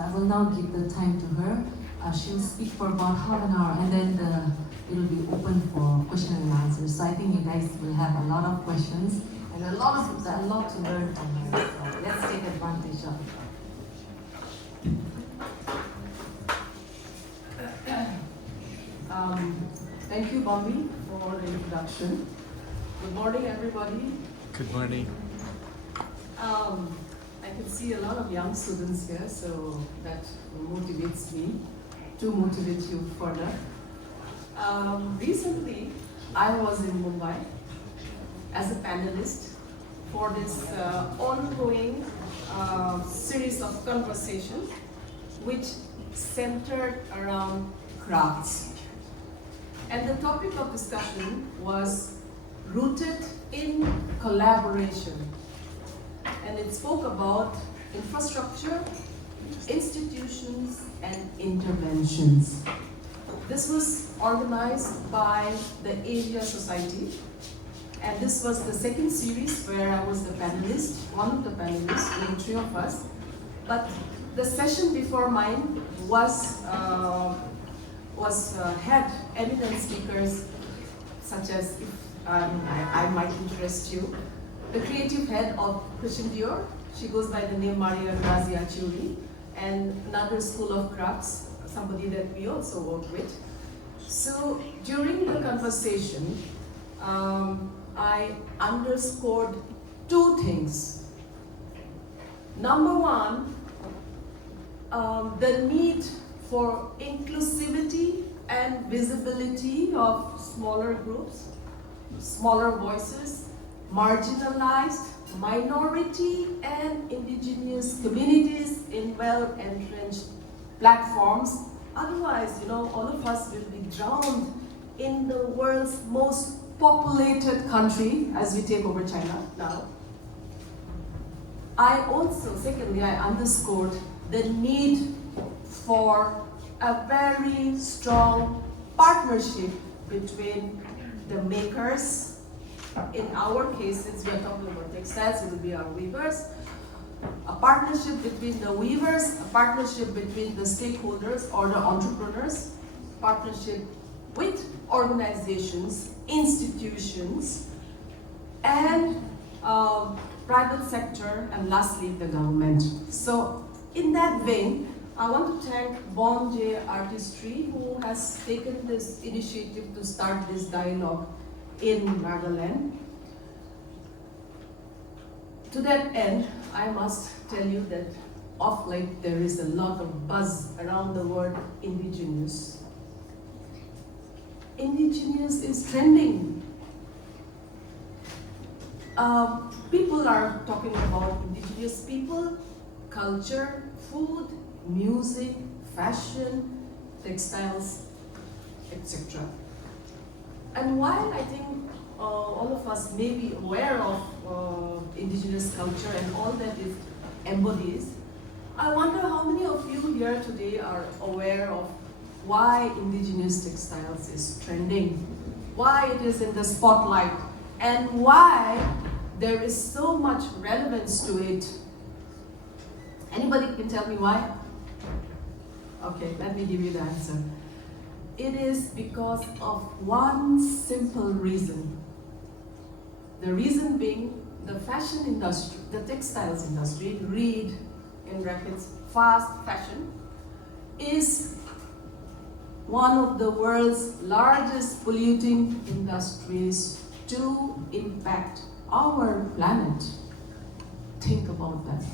So I will now give the time to her. She'll speak for about half an hour, and then it will be open for question and answers. So I think you guys will have a lot of questions and a lot to learn from her. So let's take advantage of it. Thank you, Bobby, for the introduction. Good morning, everybody. Good morning. I can see a lot of young students here, so that motivates me to motivate you further. Recently, I was in Mumbai as a panelist for this ongoing series of conversations which centered around crafts. And the topic of discussion was rooted in collaboration. And it spoke about infrastructure, institutions, and interventions. This was organized by the Asia Society. And this was the second series where I was the panelist, one of the panelists, in three of us. But the session before mine had eminent speakers such as, I might interest you, the creative head of Christian Dior. She goes by the name Maria Grazia Chiuri, and another school of crafts, somebody that we also work with. So during the conversation, I underscored two things. Number one, the need for inclusivity and visibility of smaller groups, smaller voices, marginalized, minority and indigenous communities in well-entrenched platforms. Otherwise, all of us will be drowned in the world's most populated country as we take over China now. Secondly, I underscored the need for a very strong partnership between the makers. In our case, since we are talking about textiles, it will be our weavers. A partnership between the weavers, a partnership between the stakeholders or the entrepreneurs, partnership with organizations, institutions, and private sector, and lastly, the government. So in that vein, I want to thank BOND J ARTistry, who has taken this initiative to start this dialogue in Nagaland. To that end, I must tell you that of late there is a lot of buzz around the word indigenous. Indigenous is trending. People are talking about indigenous people, culture, food, music, fashion, textiles, etc. And while I think all of us may be aware of indigenous culture and all that it embodies, I wonder how many of you here today are aware of why indigenous textiles is trending, why it is in the spotlight, and why there is so much relevance to it. Anybody can tell me why? Okay, let me give you the answer. It is because of one simple reason. The reason being the fashion industry, the textiles industry, read in brackets fast fashion, is one of the world's largest polluting industries to impact our planet. Think about that.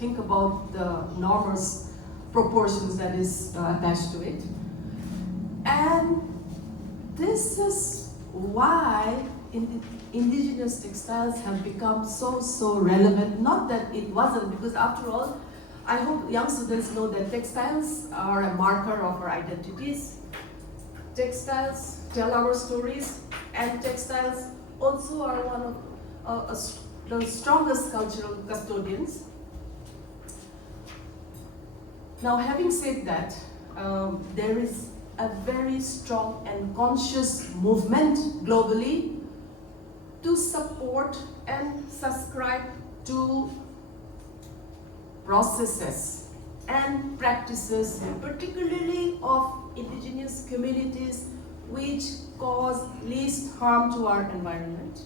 Think about the enormous proportions that is attached to it. And this is why indigenous textiles have become so relevant. Not that it wasn't, because after all, I hope young students know that textiles are a marker of our identities. Textiles tell our stories, and textiles also are one of the strongest cultural custodians. Now, having said that, there is a very strong and conscious movement globally to support and subscribe to processes and practices, particularly of indigenous communities, which cause least harm to our environment.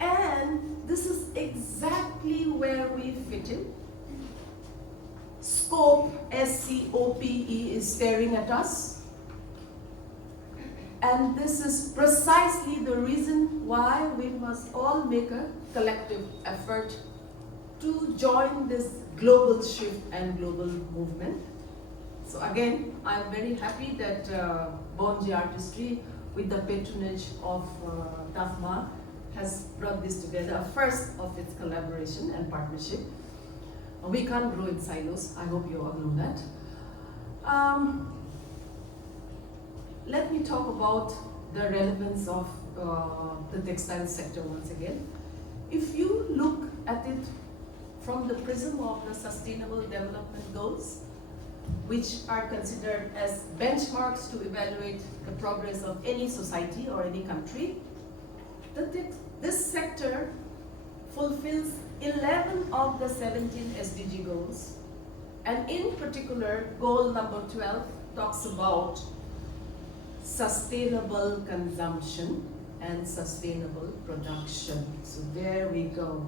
And this is exactly where we fit in. Scope, S-C-O-P-E, is staring at us. And this is precisely the reason why we must all make a collective effort to join this global shift and global movement. So again, I'm very happy that BOND J ARTistry, with the patronage of TaFMA, has brought this together, a first of its collaboration and partnership. We can't grow in silos, I hope you all know that. Let me talk about the relevance of the textile sector once again. If you look at it from the prism of the Sustainable Development Goals, which are considered as benchmarks to evaluate the progress of any society or any country, this sector fulfills 11 of the 17 SDG goals, and in particular, goal number 12 talks about sustainable consumption and sustainable production. So there we go.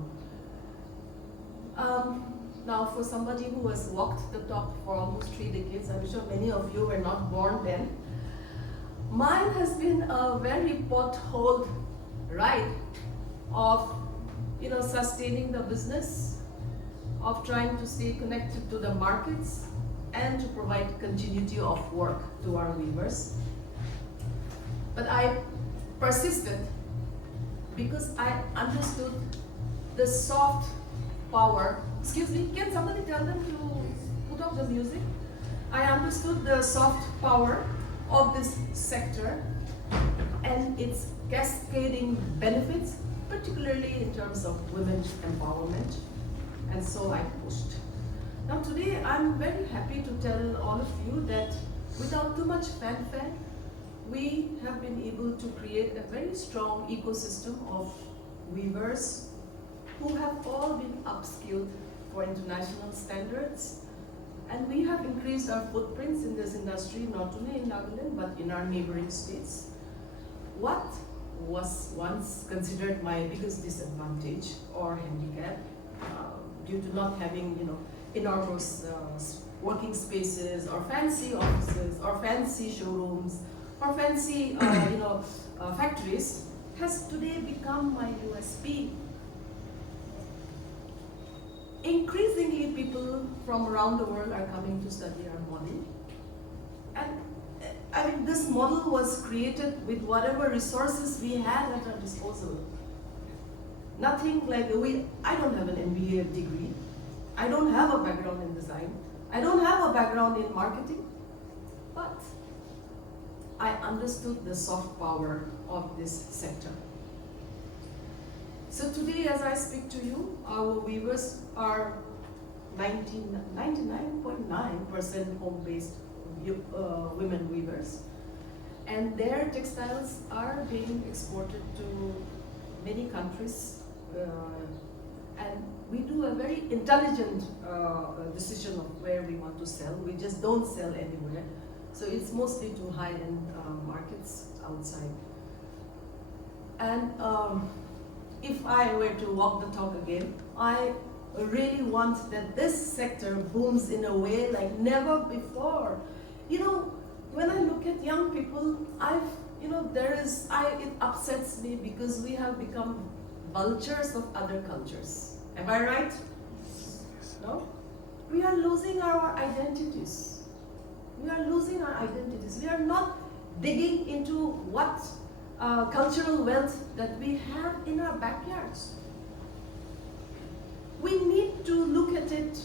Now, for somebody who has walked the talk for almost 3 decades, I'm sure many of you were not born then. Mine has been a very potholed ride of sustaining the business, of trying to stay connected to the markets, and to provide continuity of work to our weavers. But I persisted because I understood the soft power. Excuse me, can somebody tell them to put off the music? I understood the soft power of this sector and its cascading benefits, particularly in terms of women's empowerment, and so I pushed. Now today I'm very happy to tell all of you that without too much fanfare, we have been able to create a very strong ecosystem of weavers who have all been upskilled for international standards, and we have increased our footprints in this industry not only in Nagaland but in our neighboring states. What was once considered my biggest disadvantage or handicap due to not having enormous working spaces or fancy offices or fancy showrooms or fancy factories has today become my USP. Increasingly, people from around the world are coming to study our model. And I mean, this model was created with whatever resources we had at our disposal. Nothing like I don't have an MBA degree. I don't have a background in design. I don't have a background in marketing. But I understood the soft power of this sector. So today, as I speak to you, our weavers are 99.9% home-based women weavers, and their textiles are being exported to many countries, and we do a very intelligent decision of where we want to sell. We just don't sell anywhere, so it's mostly to high-end markets outside. And if I were to walk the talk again, I really want that this sector booms in a way like never before. When I look at young people, it upsets me because we have become vultures of other cultures. Am I right? No? We are losing our identities. We are losing our identities. We are not digging into what cultural wealth that we have in our backyards. We need to look at it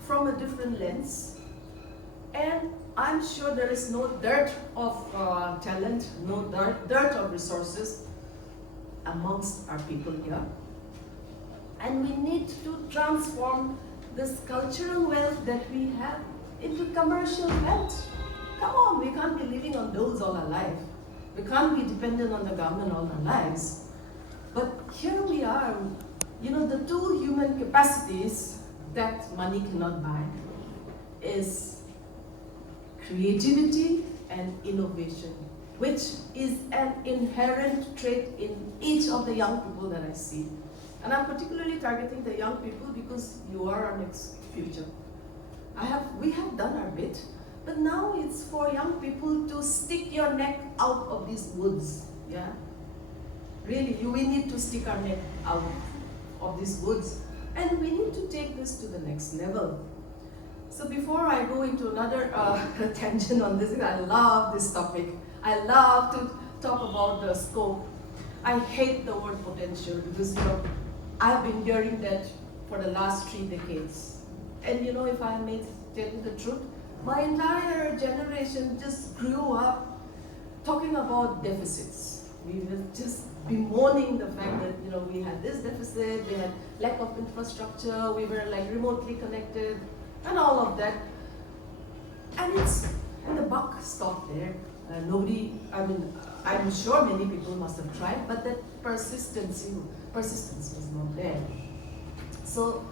from a different lens, and I'm sure there is no dearth of talent, no dearth of resources amongst our people here. And we need to transform this cultural wealth that we have into commercial wealth. Come on, we can't be living on those all our life. We can't be dependent on the government all our lives. But here we are, the two human capacities that money cannot buy. is creativity and innovation, which is an inherent trait in each of the young people that I see. And I'm particularly targeting the young people because you are our next future. We have done our bit, but now it's for young people to stick your neck out of these woods. Yeah, really, we need to stick our neck out of these woods, and we need to take this to the next level. So before I go into another tangent on this, I love this topic. I love to talk about the scope. I hate the word potential because I've been hearing that for the last 3 decades. And if I may tell you the truth, my entire generation just grew up talking about deficits. We will just bemoaning the fact that we had this deficit, we had lack of infrastructure, we were like remotely connected, and all of that. And the buck stopped there. I'm sure many people must have tried, but that persistence was not there. So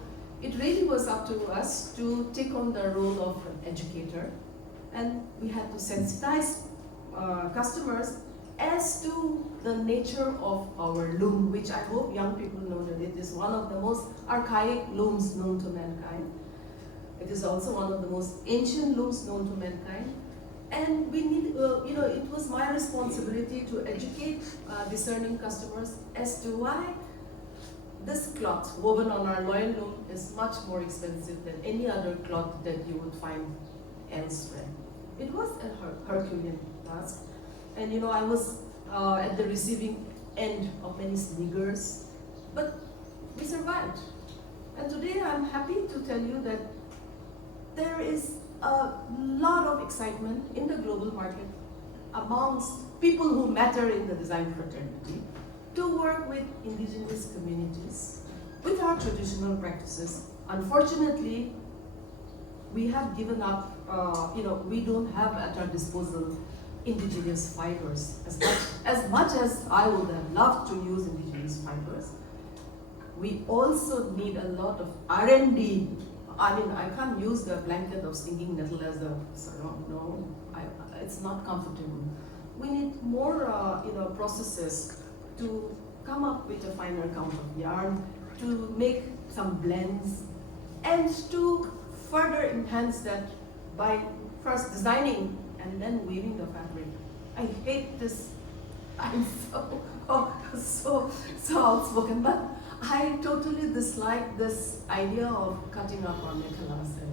it really was up to us to take on the role of an educator, and we had to sensitize customers as to the nature of our loom, which I hope young people know that it is one of the most archaic looms known to mankind. It is also one of the most ancient looms known to mankind. And we need, it was my responsibility to educate discerning customers as to why this cloth woven on our loin loom is much more expensive than any other cloth that you would find elsewhere. It was a Herculean task. And I was at the receiving end of many sniggers, but we survived. And today I'm happy to tell you that there is a lot of excitement in the global market amongst people who matter in the design fraternity to work with indigenous communities, with our traditional practices. Unfortunately, we have given up, we don't have at our disposal indigenous fibers. As much as I would have loved to use indigenous fibers, we also need a lot of R&D. I can't use the blanket of stinging nettle as a sarong. No, it's not comfortable. We need more, processes to come up with a finer count of yarn, to make some blends, and to further enhance that by first designing and then weaving the fabric. I hate this. I'm so outspoken, but I totally dislike this idea of cutting up our mekhalas and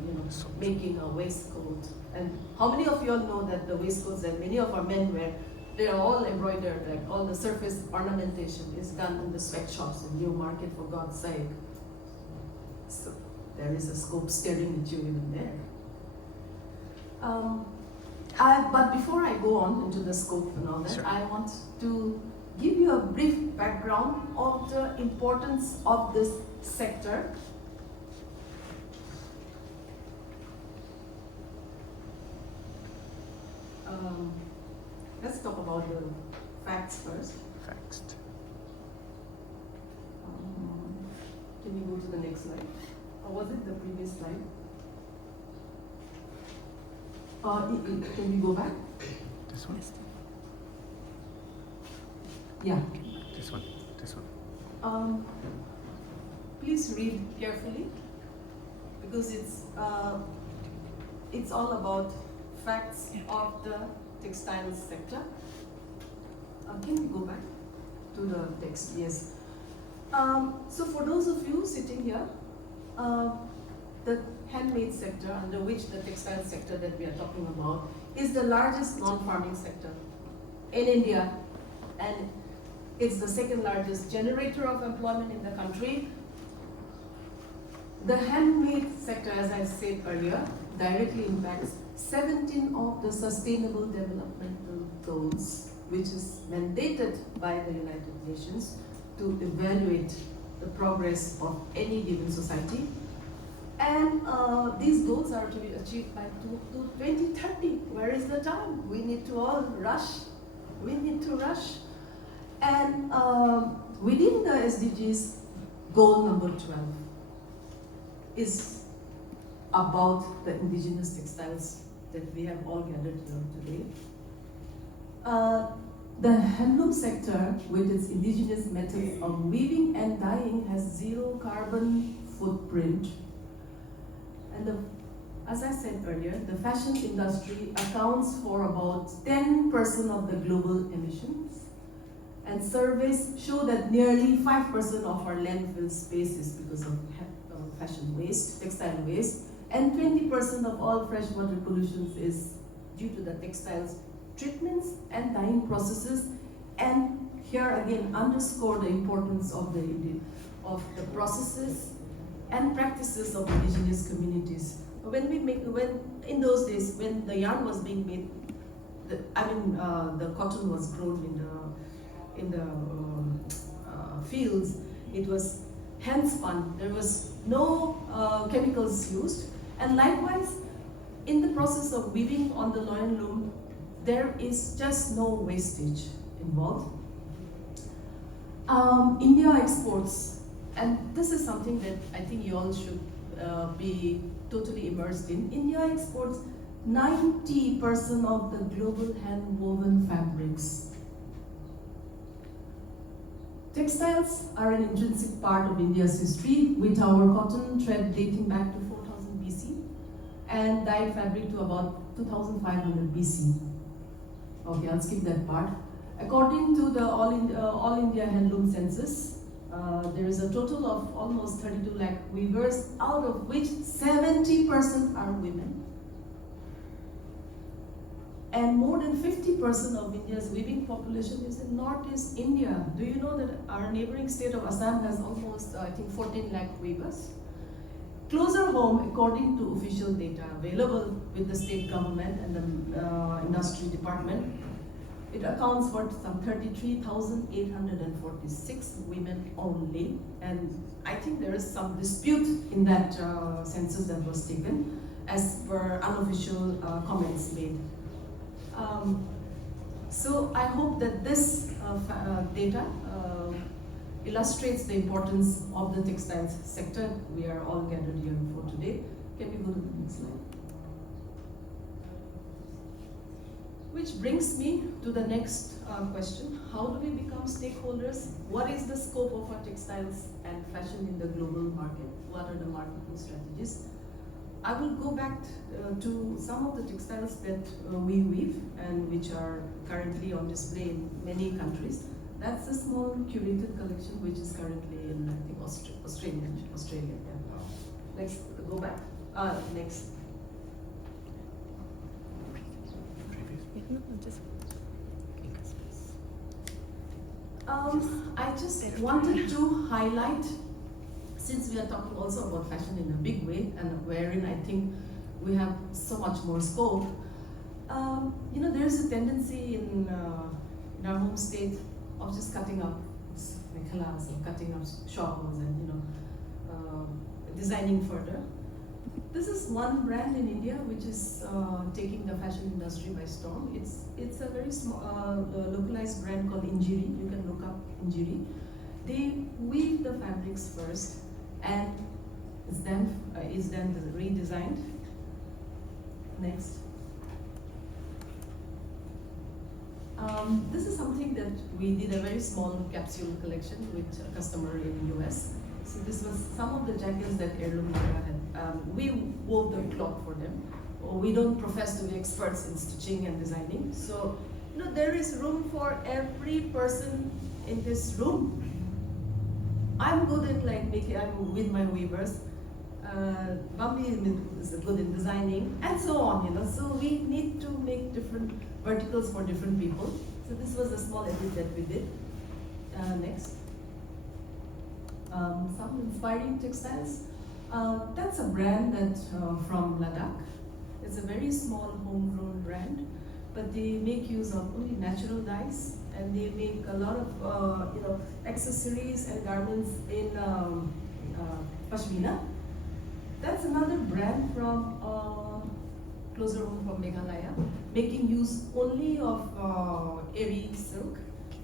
making a waistcoat. And how many of you all know that the waistcoats that many of our men wear, they are all embroidered, like all the surface ornamentation is done in the sweatshops in Newmarket, for God's sake. So there is a scope staring at you even there. But before I go on into the scope and all that, sure, I want to give you a brief background of the importance of this sector. Let's talk about the facts first. Facts. Can you go to the next slide? Or was it the previous slide? Can we go back? This one? Yeah. This one. Please read carefully, because it's all about facts of the textiles sector. Can we go back to the text? Yes. So for those of you sitting here, the handmade sector, under which the textile sector that we are talking about, is the largest non-farming sector in India, and it's the second largest generator of employment in the country. The handmade sector, as I said earlier, directly impacts 17 of the Sustainable Development Goals, which is mandated by the United Nations to evaluate the progress of any given society. And these goals are to be achieved by 2030. Where is the time? We need to all rush. We need to rush. And within the SDGs, goal number 12 is about the indigenous textiles that we have all gathered here today. The handloom sector, with its indigenous methods of weaving and dyeing, has zero carbon footprint. And as I said earlier, the fashion industry accounts for about 10% of the global emissions. And surveys show that nearly 5% of our landfill space is because of fashion waste, textile waste, and 20% of all freshwater pollution is due to the textiles treatments and dyeing processes. And here again, underscore the importance of the processes and practices of indigenous communities. In those days, when the yarn was being made, the cotton was grown in the fields. It was hand spun. There was no chemicals used, and likewise, in the process of weaving on the loin loom, there is just no wastage involved. India exports, and this is something that I think you all should be totally immersed in. India exports 90% of the global hand-woven fabrics. Textiles are an intrinsic part of India's history, with our cotton thread dating back to 4000 BC and dyed fabric to about 2500 BC. Okay, I'll skip that part. According to the All India Handloom Census, there is a total of almost 32 lakh weavers, out of which 70% are women. And more than 50% of India's weaving population is in Northeast India. Do you know that our neighboring state of Assam has almost, 14 lakh weavers? Closer home, according to official data available with the state government and the industry department, it accounts for some 33,846 women only. And I think there is some dispute in that census that was taken, as per unofficial comments made. So I hope that this data illustrates the importance of the textiles sector we are all gathered here for today. Can we go to the next slide? Which brings me to the next question. How do we become stakeholders? What is the scope of our textiles and fashion in the global market? What are the marketing strategies? I will go back to some of the textiles that we weave and which are currently on display in many countries. That's a small curated collection which is currently in, I think, Australia. Yeah. Let's go back. Next. I just wanted to highlight, since we are talking also about fashion in a big way, and wherein I think we have so much more scope. There is a tendency in our home state of just cutting up mekhalas or cutting up shawls and designing further. This is one brand in India which is taking the fashion industry by storm. It's a very small localized brand called Injiri. You can look up Injiri. They weave the fabrics first, and is then redesigned. Next. This is something that we did a very small capsule collection with a customer in the US. So this was some of the jackets that Heirloom Naga had. We wove the cloth for them. We don't profess to be experts in stitching and designing. So, there is room for every person in this room. I'm good at I'm with my weavers. Bambi is good in designing, and so on. So we need to make different verticals for different people. So this was a small edit that we did. Next. Some inspiring textiles. That's a brand that from Ladakh. It's a very small homegrown brand, but they make use of only natural dyes, and they make a lot of accessories and garments in pashmina. That's another brand from closer home from Meghalaya, making use only of eri silk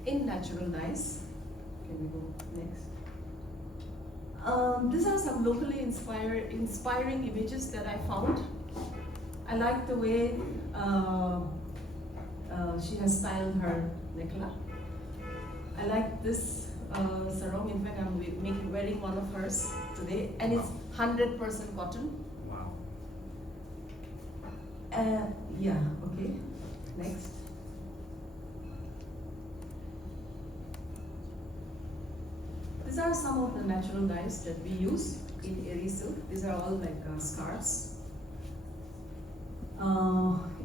in natural dyes. Can we go next? These are some locally inspiring images that I found. I like the way she has styled her nekla. I like this sarong. In fact, I'm wearing one of hers today, and it's 100% cotton. Wow. Yeah, okay. Next. These are some of the natural dyes that we use in Eri silk. These are all like scarves.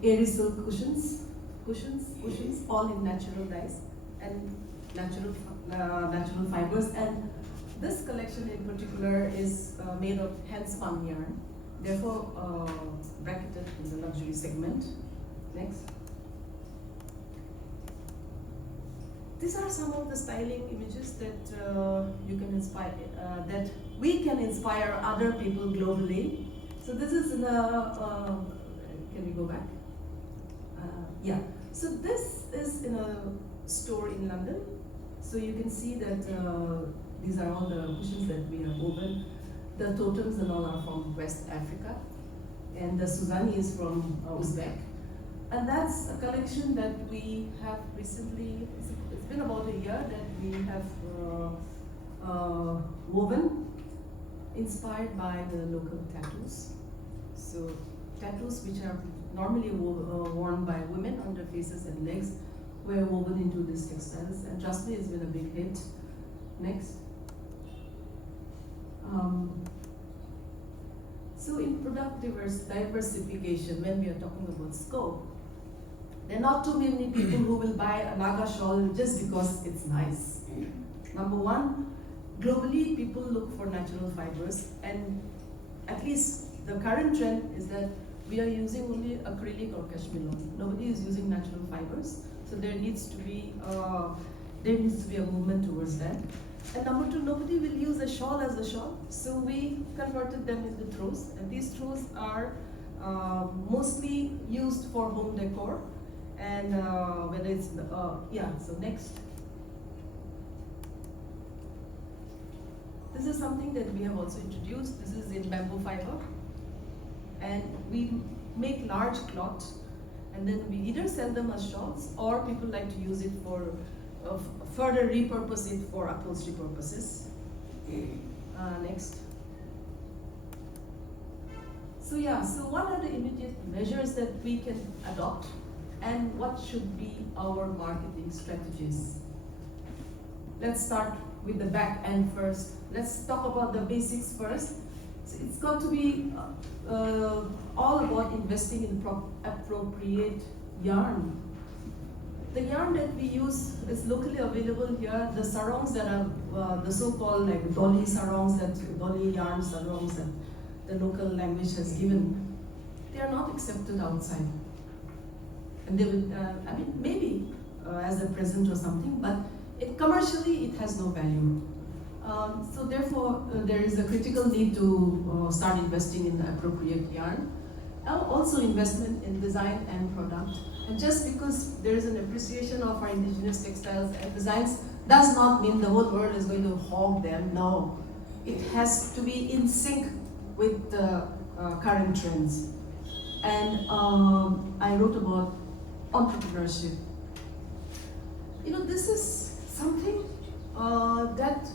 Eri silk cushions, all in natural dyes and natural fibers. And this collection in particular is made of hand-spun yarn, therefore bracketed in the luxury segment. Next. These are some of the styling images that you can inspire, that we can inspire other people globally. So this is in a, can we go back? Yeah, so this is in a store in London. So you can see that these are all the cushions that we have woven. The totems and all are from West Africa. And the Suzani is from Uzbek. And that's a collection that we have recently, it's been about a year that we have woven, inspired by the local tattoos. So tattoos which are normally worn by women on their faces and legs were woven into these textiles, and trust me, it's been a big hit. Next. So in product diversification, when we are talking about scope, there are not too many people who will buy a Naga shawl just because it's nice. Number one, globally people look for natural fibers, and at least the current trend is that we are using only acrylic or cashmere. Nobody is using natural fibers, so there needs to be a movement towards that. And number two, nobody will use a shawl as a shawl, so we converted them into throws, and these throws are mostly used for home decor, and whether it's so next. This is something that we have also introduced. This is in bamboo fiber, and we make large cloth, and then we either sell them as shawls, or people like to use it for further repurpose it for upholstery purposes. Next. So yeah, so what are the immediate measures that we can adopt, and what should be our marketing strategies? Let's start with the back end first. Let's talk about the basics first. So it's got to be all about investing in appropriate yarn. The yarn that we use is locally available here. The sarongs that are the so-called like dolly sarongs, dolly yarn sarongs that the local language has given, they are not accepted outside. And they will, I mean, maybe as a present or something, but commercially it has no value. So therefore, there is a critical need to start investing in the appropriate yarn. Also investment in design and product. And just because there is an appreciation of our indigenous textiles and designs does not mean the whole world is going to hog them. No, it has to be in sync with the current trends. And I wrote about entrepreneurship. You know, this is something that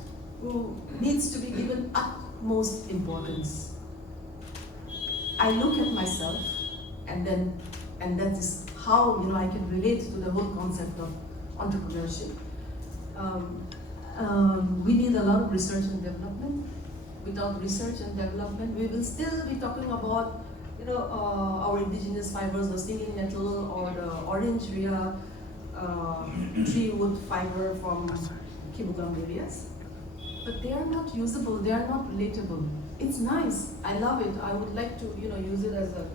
needs to be given utmost importance. I look at myself, and that is how I can relate to the whole concept of entrepreneurship. We need a lot of research and development. Without research and development, we will still be talking about our indigenous fibers, the stinging nettle, or the orange rhea tree wood fiber from Kibugam areas. But they are not usable, they are not relatable. It's nice, I love it, I would like to use it as a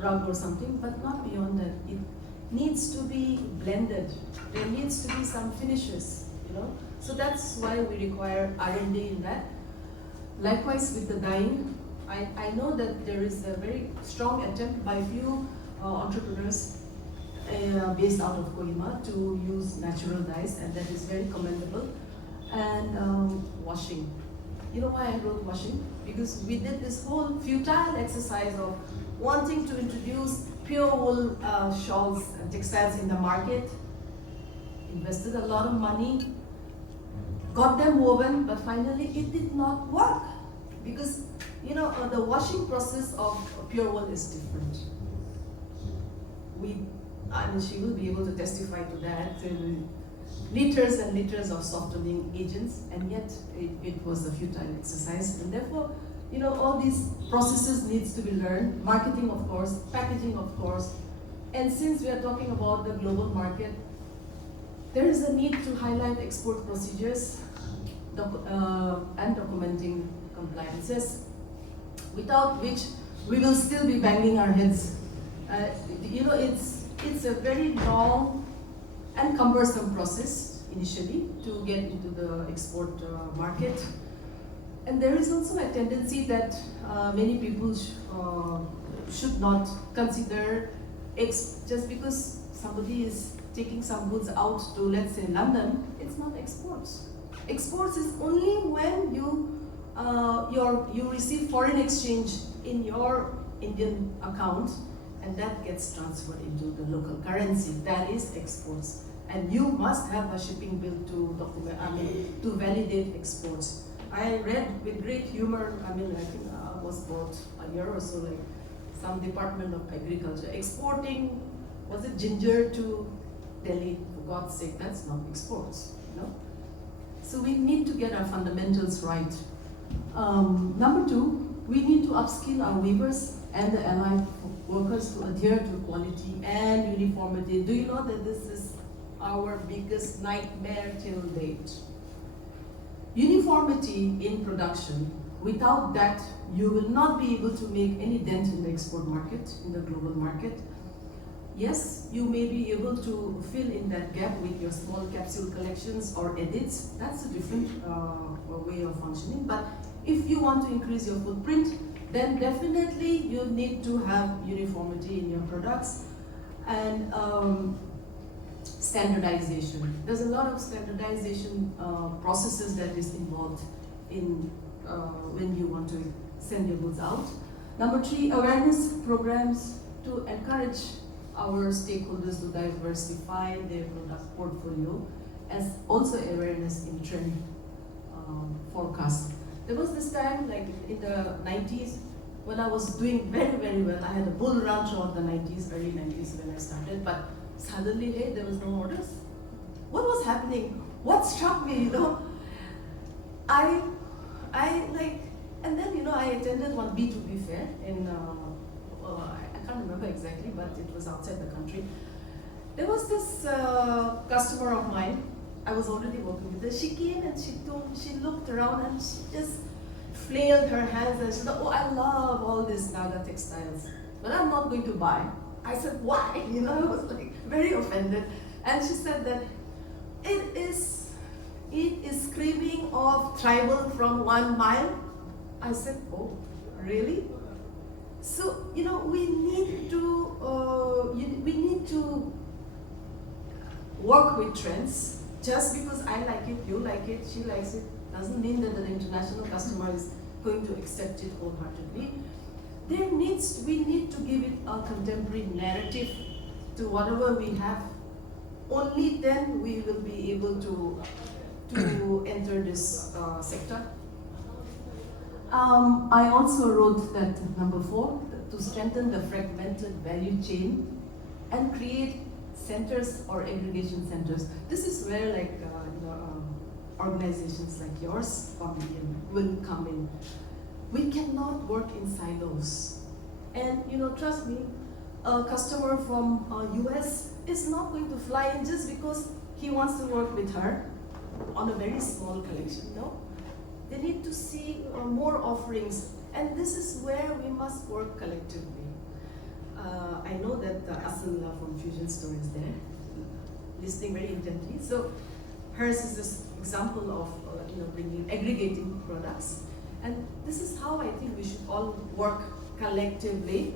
rug or something, but not beyond that. It needs to be blended. There needs to be some finishes, So that's why we require R&D in that. Likewise with the dyeing, I know that there is a very strong attempt by a few entrepreneurs based out of Kohima to use natural dyes, and that is very commendable. And washing. You know why I wrote washing? Because we did this whole futile exercise of wanting to introduce pure wool shawls and textiles in the market, invested a lot of money, got them woven, but finally it did not work. Because, you know, the washing process of pure wool is different. And she will be able to testify to that, liters and liters of softening agents, and yet it was a futile exercise. And therefore, you know, all these processes needs to be learned, marketing of course, packaging of course, and since we are talking about the global market, there is a need to highlight export procedures and documenting compliances, without which we will still be banging our heads. You know, it's a very long and cumbersome process initially to get into the export market. And there is also a tendency that many people should not consider just because somebody is taking some goods out to, let's say, London, it's not exports. Exports is only when you receive foreign exchange in your Indian account, and that gets transferred into the local currency. That is exports. And you must have a shipping bill to document, to validate exports. I read with great humor, I think I was about a year or so, like some Department of Agriculture exporting, was it ginger to Delhi? For God's sake, that's not exports, you know? So we need to get our fundamentals right. Number two, we need to upskill our weavers and the allied workers to adhere to quality and uniformity. Do you know that this is our biggest nightmare till date? Uniformity in production. Without that, you will not be able to make any dent in the export market, in the global market. Yes, you may be able to fill in that gap with your small capsule collections or edits. That's a different way of functioning. But if you want to increase your footprint, then definitely you need to have uniformity in your products and standardization. There's a lot of standardization processes that is involved in when you want to send your goods out. Number three, awareness programs to encourage our stakeholders to diversify their product portfolio, as also awareness in trend forecast. There was this time, like in the 90s, when I was doing very, very well. I had a bull run throughout the 90s, early 90s when I started, but suddenly, hey, there was no orders. What was happening? What struck me, you know? I and then, you know, I attended one B2B fair in, I can't remember exactly, but it was outside the country. There was this customer of mine, I was already working with her. She came and she looked around and she just flailed her hands and she said, oh, I love all these Naga textiles, but I'm not going to buy. I said, why? You know, I was like very offended. And she said that it is screaming of tribal from 1 mile. I said, oh, really? So, you know, we need to work with trends. Just because I like it, you like it, she likes it, doesn't mean that the international customer is going to accept it wholeheartedly. We need to give it a contemporary narrative to whatever we have. Only then we will be able to enter this sector. I also wrote that number 4, to strengthen the fragmented value chain and create centers or aggregation centers. This is where, like, organizations like yours will come in. We cannot work in silos. And, you know, trust me, a customer from US is not going to fly in just because he wants to work with her on a very small collection, no? They need to see more offerings, and this is where we must work collectively. I know that Asan from Fusion Store is there, listening very intently. So hers is this example of aggregating products, and this is how I think we should all work collectively.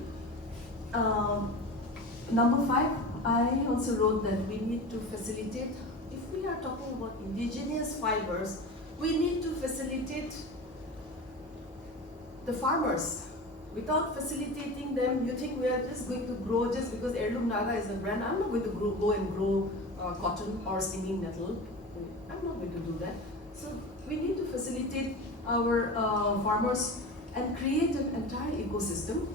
Number 5, I also wrote that we need to facilitate. If we are talking about indigenous fibers, we need to facilitate the farmers. Without facilitating them, you think we are just going to grow just because Heirloom Naga is a brand. I'm not going to go and grow cotton or singing nettle. I'm not going to do that. So we need to facilitate our farmers and create an entire ecosystem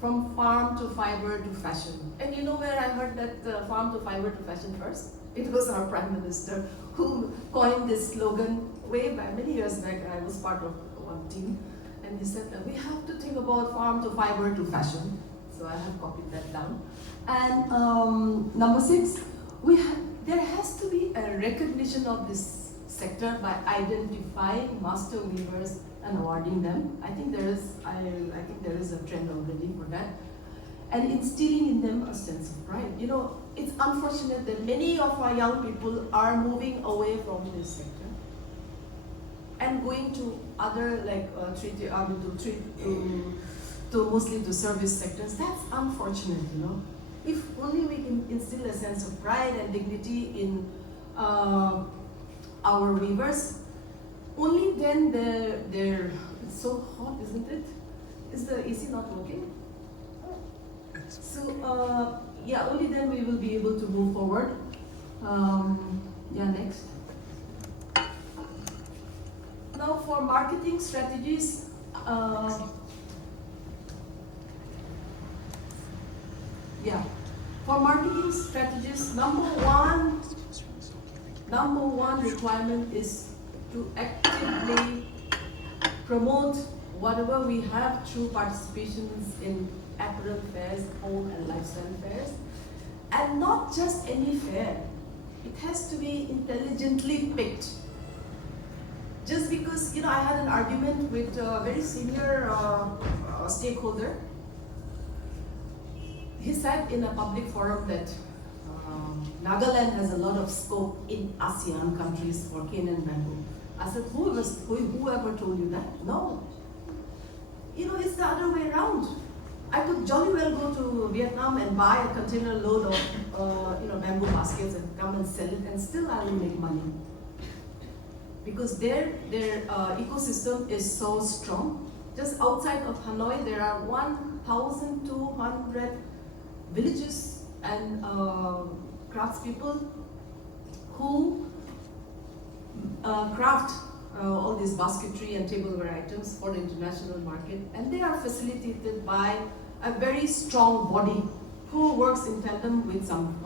from farm to fiber to fashion. And you know where I heard that farm to fiber to fashion first? It was our Prime Minister who coined this slogan way back, many years back. I was part of one team. And he said that we have to think about farm to fiber to fashion. So I have copied that down. And number 6, there has to be a recognition of this sector by identifying master weavers and awarding them. I think there is a trend already for that. And instilling in them a sense of pride. You know, it's unfortunate that many of our young people are moving away from this sector and going to other mostly to service sectors. That's unfortunate, you know. If only we can instill a sense of pride and dignity in our weavers, only then they're it's so hot, isn't it? Is the AC not working? So yeah, only then we will be able to move forward. Yeah, next. Now for marketing strategies, for marketing strategies, number one requirement is to actively promote whatever we have through participations in apparel fairs, home and lifestyle fairs, and not just any fair. It has to be intelligently picked. Just because, you know, I had an argument with a very senior stakeholder. He said in a public forum that Nagaland has a lot of scope in ASEAN countries for cane and bamboo. I said, whoever told you that? No. You know, it's the other way around. I could jolly well go to Vietnam and buy a container load of bamboo baskets and come and sell it, and still I will make money. Because their ecosystem is so strong. Just outside of Hanoi, there are 1,200 villages and craftspeople who craft all these basketry and tableware items for the international market, and they are facilitated by a very strong body who works in tandem with some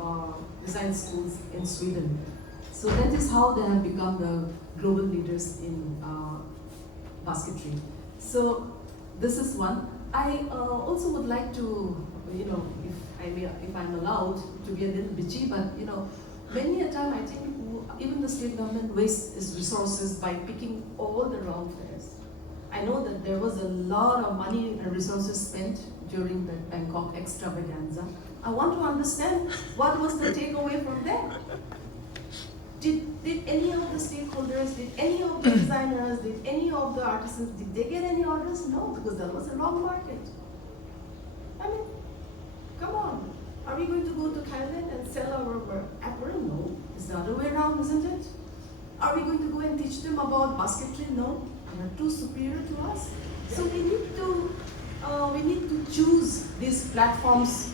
design schools in Sweden. So that is how they have become the global leaders in basketry. So this is one. I also would like to, you know, if I'm allowed to be a little bitchy, but you know, many a time I think even the state government wastes its resources by picking all the wrong fairs. I know that there was a lot of money and resources spent during the Bangkok extravaganza. I want to understand what was the takeaway from there. Did any of the stakeholders, did any of the designers, did any of the artisans, did they get any orders? No, because that was a wrong market. I mean, come on. Are we going to go to Thailand and sell our apparel? No. It's the other way around, isn't it? Are we going to go and teach them about basketry? No. They are too superior to us. So we need to choose these platforms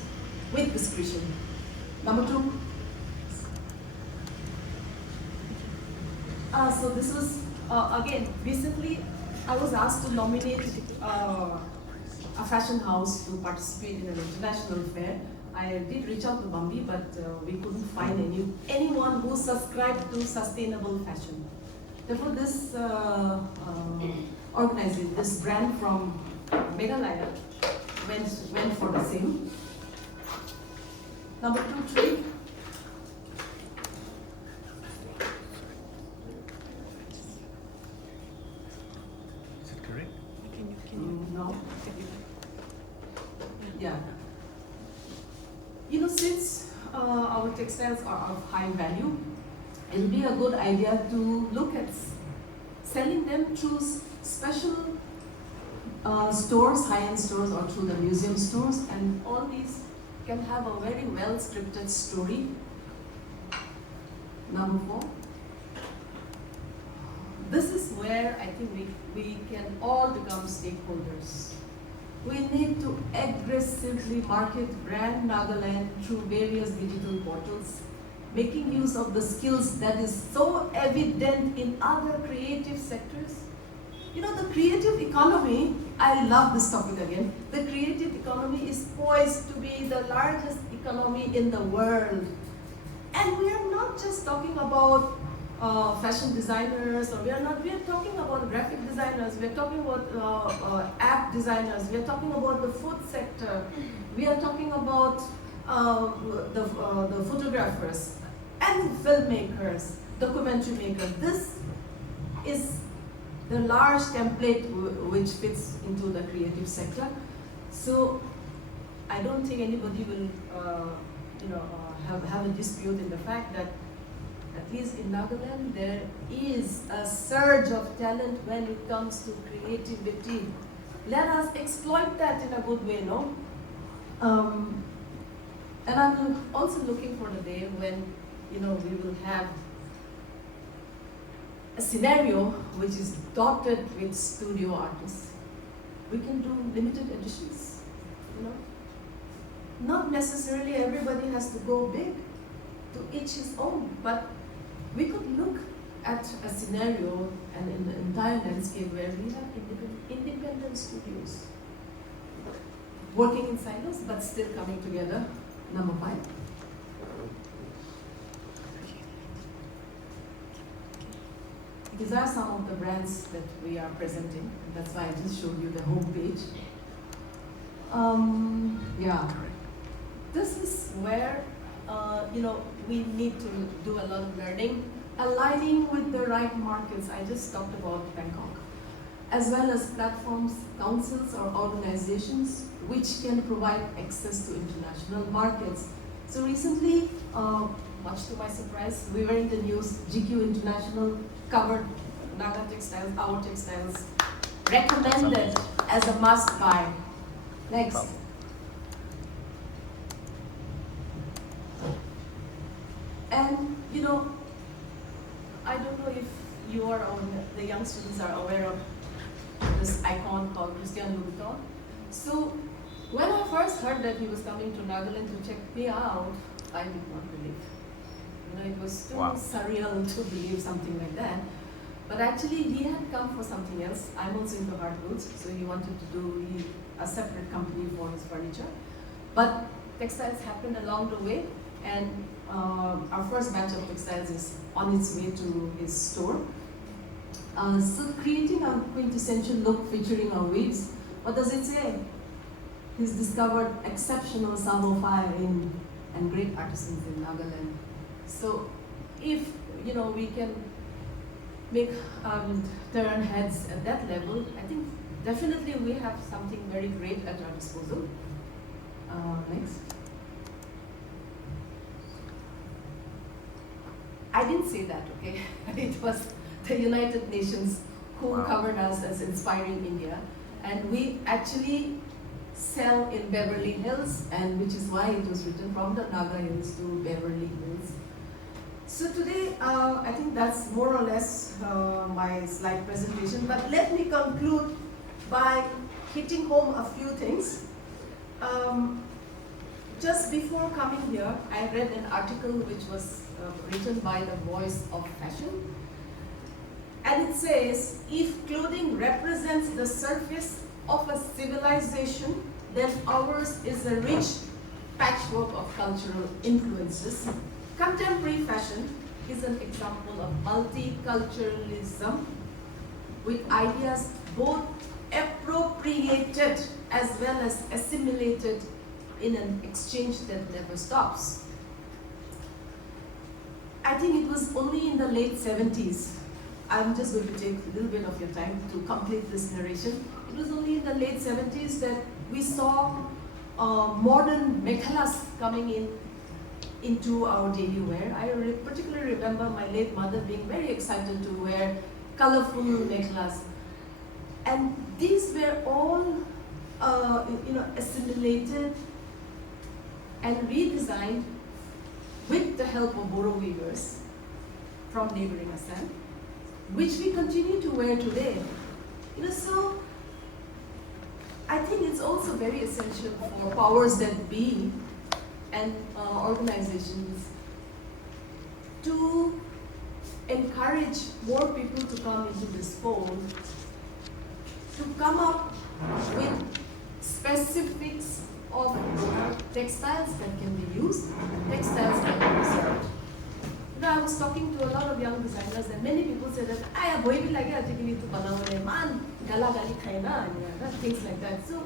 with discretion. Number 2. So this was, again, recently I was asked to nominate a fashion house to participate in an international fair. I did reach out to Bambi, but we couldn't find anyone who subscribed to sustainable fashion. Therefore, this organization, this brand from Meghalaya went for the same. Number 2, trade. Is it correct? No. Yeah. You know, since our textiles are of high value, it will be a good idea to look at selling them through special stores, high-end stores, or through the museum stores, and all these can have a very well-scripted story. Number 4. this is where I think we can all become stakeholders. We need to aggressively market brand Nagaland through various digital portals, making use of the skills that is so evident in other creative sectors. You know, the creative economy, I love this topic again, the creative economy is poised to be the largest economy in the world. And we are not just talking about fashion designers, or we are talking about graphic designers, we are talking about app designers, we are talking about the food sector, we are talking about the photographers and filmmakers, documentary makers. This is the large template which fits into the creative sector. So I don't think anybody will have a dispute in the fact that at least in Nagaland, there is a surge of talent when it comes to creativity. Let us exploit that in a good way, no? And I'm also looking for the day when, we will have a scenario which is dotted with studio artists. We can do limited editions, Not necessarily everybody has to go big, to each his own, but we could look at a scenario and in the entire landscape where we have independent studios working in silos but still coming together. Number 5. These are some of the brands that we are presenting. That's why I just showed you the home page. Yeah, this is where we need to do a lot of learning, aligning with the right markets. I just talked about Bangkok, as well as platforms, councils, or organizations which can provide access to international markets. So recently, much to my surprise, we were in the news. GQ International covered Naga textiles, our textiles, recommended as a must buy. Next. And I don't know if you are the young students are aware of this icon called Christian Louboutin. So when I first heard that he was coming to Nagaland to check me out, I did not believe. It was too surreal to believe something like that. But actually, he had come for something else. I'm also into hard goods, so he wanted to do a separate company for his furniture. But textiles happened along the way, and our first batch of textiles is on its way to his store. So creating a quintessential look featuring our weaves. What does it say? He's discovered exceptional savoir-faire and great artisans in Nagaland. So if we can make turn heads at that level, I think definitely we have something very great at our disposal. Next. I didn't say that, okay? It was the United Nations who covered us as Inspiring India, and we actually sell in Beverly Hills, and which is why it was written from the Naga Hills to Beverly Hills. So today, I think that's more or less my slide presentation, but let me conclude by hitting home a few things. Just before coming here, I read an article which was written by the Voice of Fashion, and it says, if clothing represents the surface of a civilization, then ours is a rich patchwork of cultural influences. Contemporary fashion is an example of multiculturalism, with ideas both appropriated as well as assimilated in an exchange that never stops. I think it was only in the late 70s, I'm just going to take a little bit of your time to complete this narration. It was only in the late 70s that we saw modern mekhalas coming into our daily wear. I particularly remember my late mother being very excited to wear colorful mekhalas. And these were all assimilated and redesigned with the help of Boro weavers from neighboring Assam. which we continue to wear today. So I think it's also very essential for powers that be and organizations to encourage more people to come into this fold, to come up with specifics of textiles that can be used, textiles that can be served. I was talking to a lot of young designers, and many people say that I boy bhi lage article to banaune man gala gali khaina things like that. So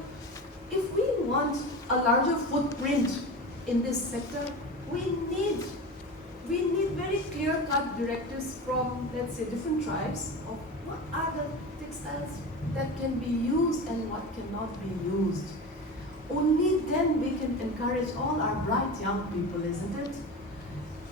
if we want a larger footprint in this sector, we need very clear-cut directives from, let's say, different tribes of what are the textiles that can be used and what cannot be used. Only then we can encourage all our bright young people, isn't it?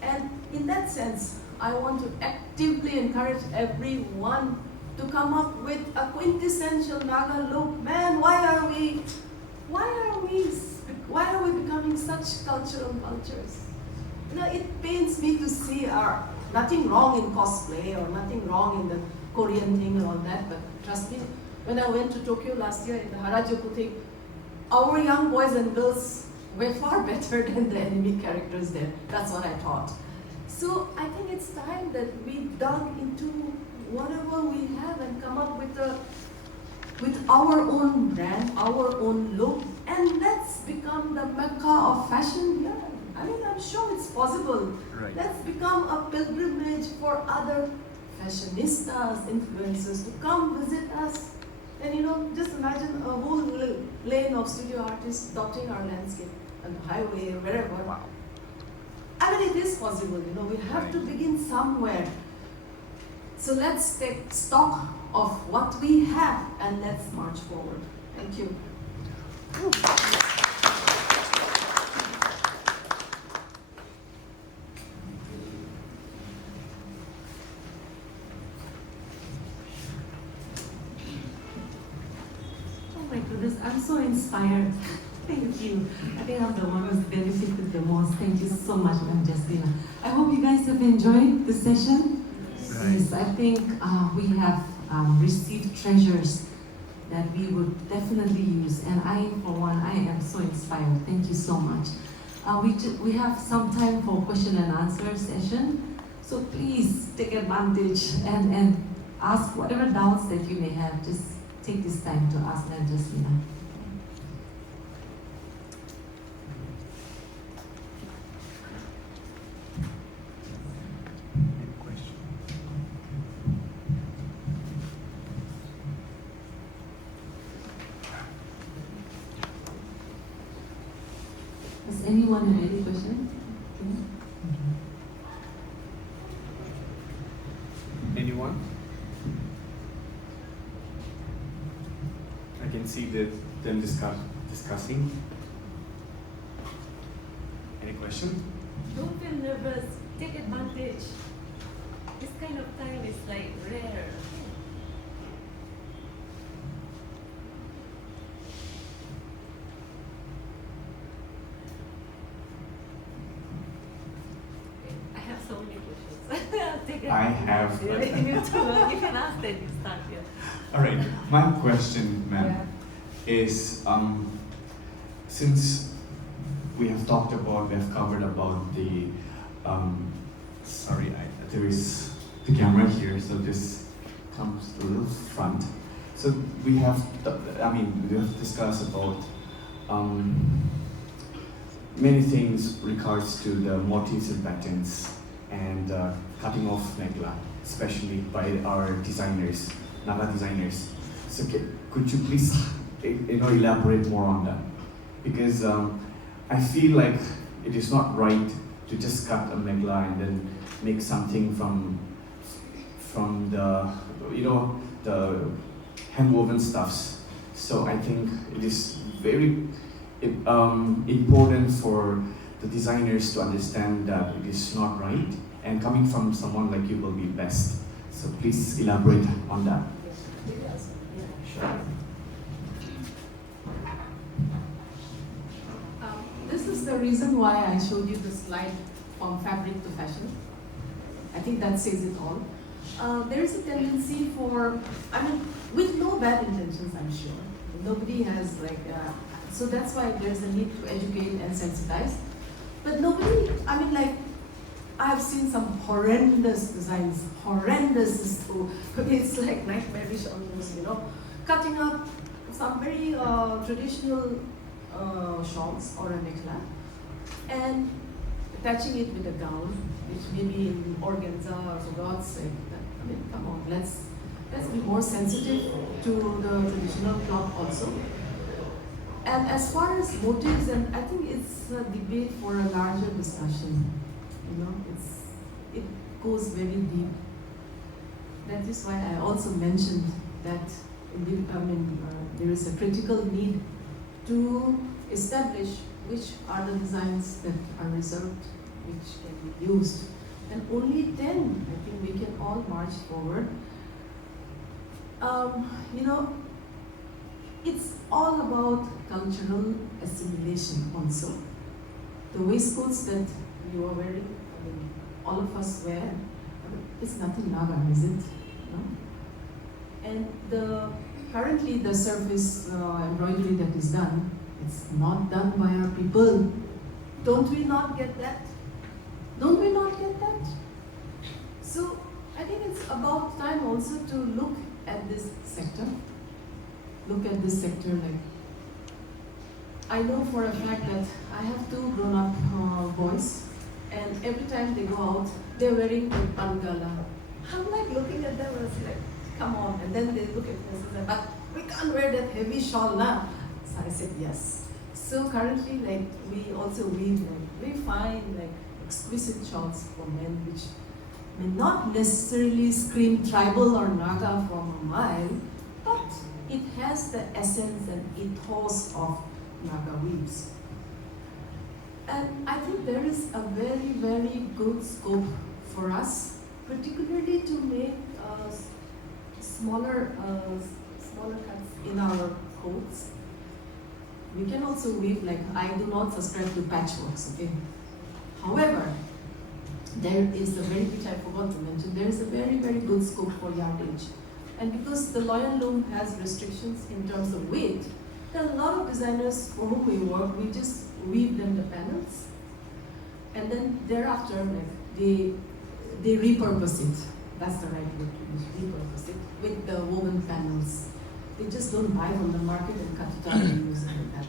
And in that sense, I want to actively encourage everyone to come up with a quintessential Naga look. Man, why are we becoming such cultural vultures? It pains me to see nothing wrong in cosplay or nothing wrong in the Korean thing and all that, but trust me, when I went to Tokyo last year in the Harajuku thing, our young boys and girls were far better than the enemy characters there. That's what I thought. So I think it's time that we dug into whatever we have and come up with our own brand, our own look, and let's become the Mecca of fashion here. I mean, I'm sure it's possible. Right. Let's become a pilgrimage for other fashionistas, influencers to come visit us. And just imagine a whole lane of studio artists dotting our landscape on the highway or wherever. Wow. I mean, it is possible, we have to begin somewhere. So let's take stock of what we have and let's march forward. Thank you. Oh my goodness, I'm so inspired. Thank you. I think I'm the one who's benefited the most. Thank you so much, Ma'am Jesmina. I hope you guys have enjoyed the session. Right. Yes, I think we have received treasures that we would definitely use. And I, for one, I am so inspired. Thank you so much. We have some time for question and answer session. So please take advantage and ask whatever doubts that you may have. Just take this time to ask Ma'am Jesmina. Any question? Does anyone have any question? Anyone? I can see them discussing. Any question? Don't feel nervous. Take advantage. This kind of time is like rare. I have so many questions. I'll take it. I have. You can ask then you start here. All right. My question, ma'am, is since we have covered about the there is the camera here, so this comes to the front. So we have discussed about many things regards to the motifs and patterns and cutting off negla, especially by our designers, Naga designers. So could you please elaborate more on that? Because I feel like it is not right to just cut a negla and then make something from the the handwoven stuffs. So I think it is very important for the designers to understand that it is not right, and coming from someone like you will be best. So please elaborate on that. Sure. This is the reason why I showed you the slide from fabric to fashion. I think that says it all. there is a tendency for, I mean, with no bad intentions, I'm sure. Nobody has like, so that's why there's a need to educate and sensitize. But nobody, I mean, like, I've seen some horrendous designs, horrendous, it's like nightmarish almost, you know, cutting up some very traditional shawls or a necklace and attaching it with a gown, which may be in organza, or for God's sake. I mean, come on, let's be more sensitive to the traditional cloth also. And as far as motives, and I think it's a debate for a larger discussion. You know, it goes very deep. That is why I also mentioned that there is a critical need to establish which are the designs that are reserved, which can be used. And only then, I think we can all march forward. You know, it's all about cultural assimilation also. The waistcoats that you are wearing, I mean, all of us wear, it's nothing Naga, is it? No? And currently the surface embroidery that is done, it's not done by our people. Don't we not get that? Don't we not get that? So I think it's about time also to look at this sector. Look at this sector like, I know for a fact that I have two grown-up boys, and every time they go out, they're wearing the pangala. I'm like looking at them and I say like, come on, and then they look at me and say, but we can't wear that heavy shawl now. So I said yes. So currently, like, we also weave, like, we find like exquisite shawls for men, which may not necessarily scream tribal or Naga from a mile, but it has the essence and ethos of Naga weaves. And I think there is a very, very good scope for us, particularly to make smaller cuts in our coats. We can also weave, like, I do not subscribe to patchworks, okay? However, there is a very, which I forgot to mention, there is a very, very good scope for yardage. And because the loyal loom has restrictions in terms of weight, there are a lot of designers for whom we work, we just weave them the panels, and then thereafter, like, they repurpose it. That's the right word to use, repurpose it with the woven panels. They just don't buy from the market and cut it out and use it like that.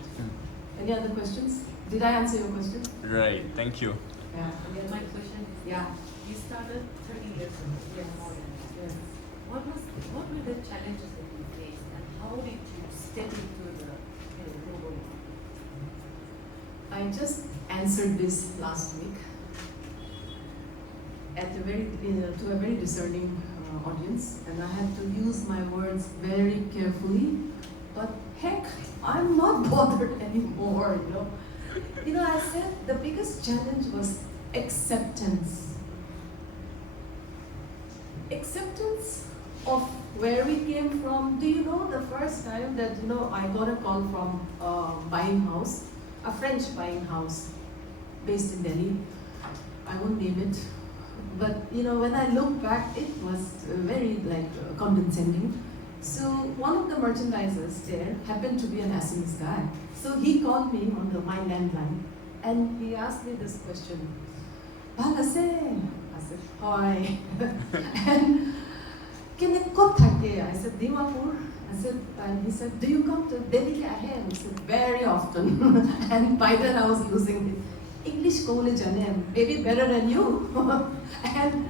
Any other questions? Did I answer your question? Right, thank you. Yeah. And my question is, Yeah. you started 30 years ago, Yes. more than that. Yes. What were the challenges that you faced, and how did you step into the global market? I just answered this last week at a to a very discerning audience, and I had to use my words very carefully. But heck, I'm not bothered anymore, you know. You know, I said the biggest challenge was acceptance. Acceptance of where we came from. Do you know the first time that, you know, I got a call from a buying house, a French buying house based in Delhi. I won't name it. But, you know, when I look back, it was very, like, condescending. So one of the merchandisers there happened to be an Assamese guy. So he called me on my landline, and he asked me this question. Balase? I said, hi. And I said, Dimapur. I said, and he said, do you come to Delhi? I said, very often. And by then I was using the English college, maybe better than you. And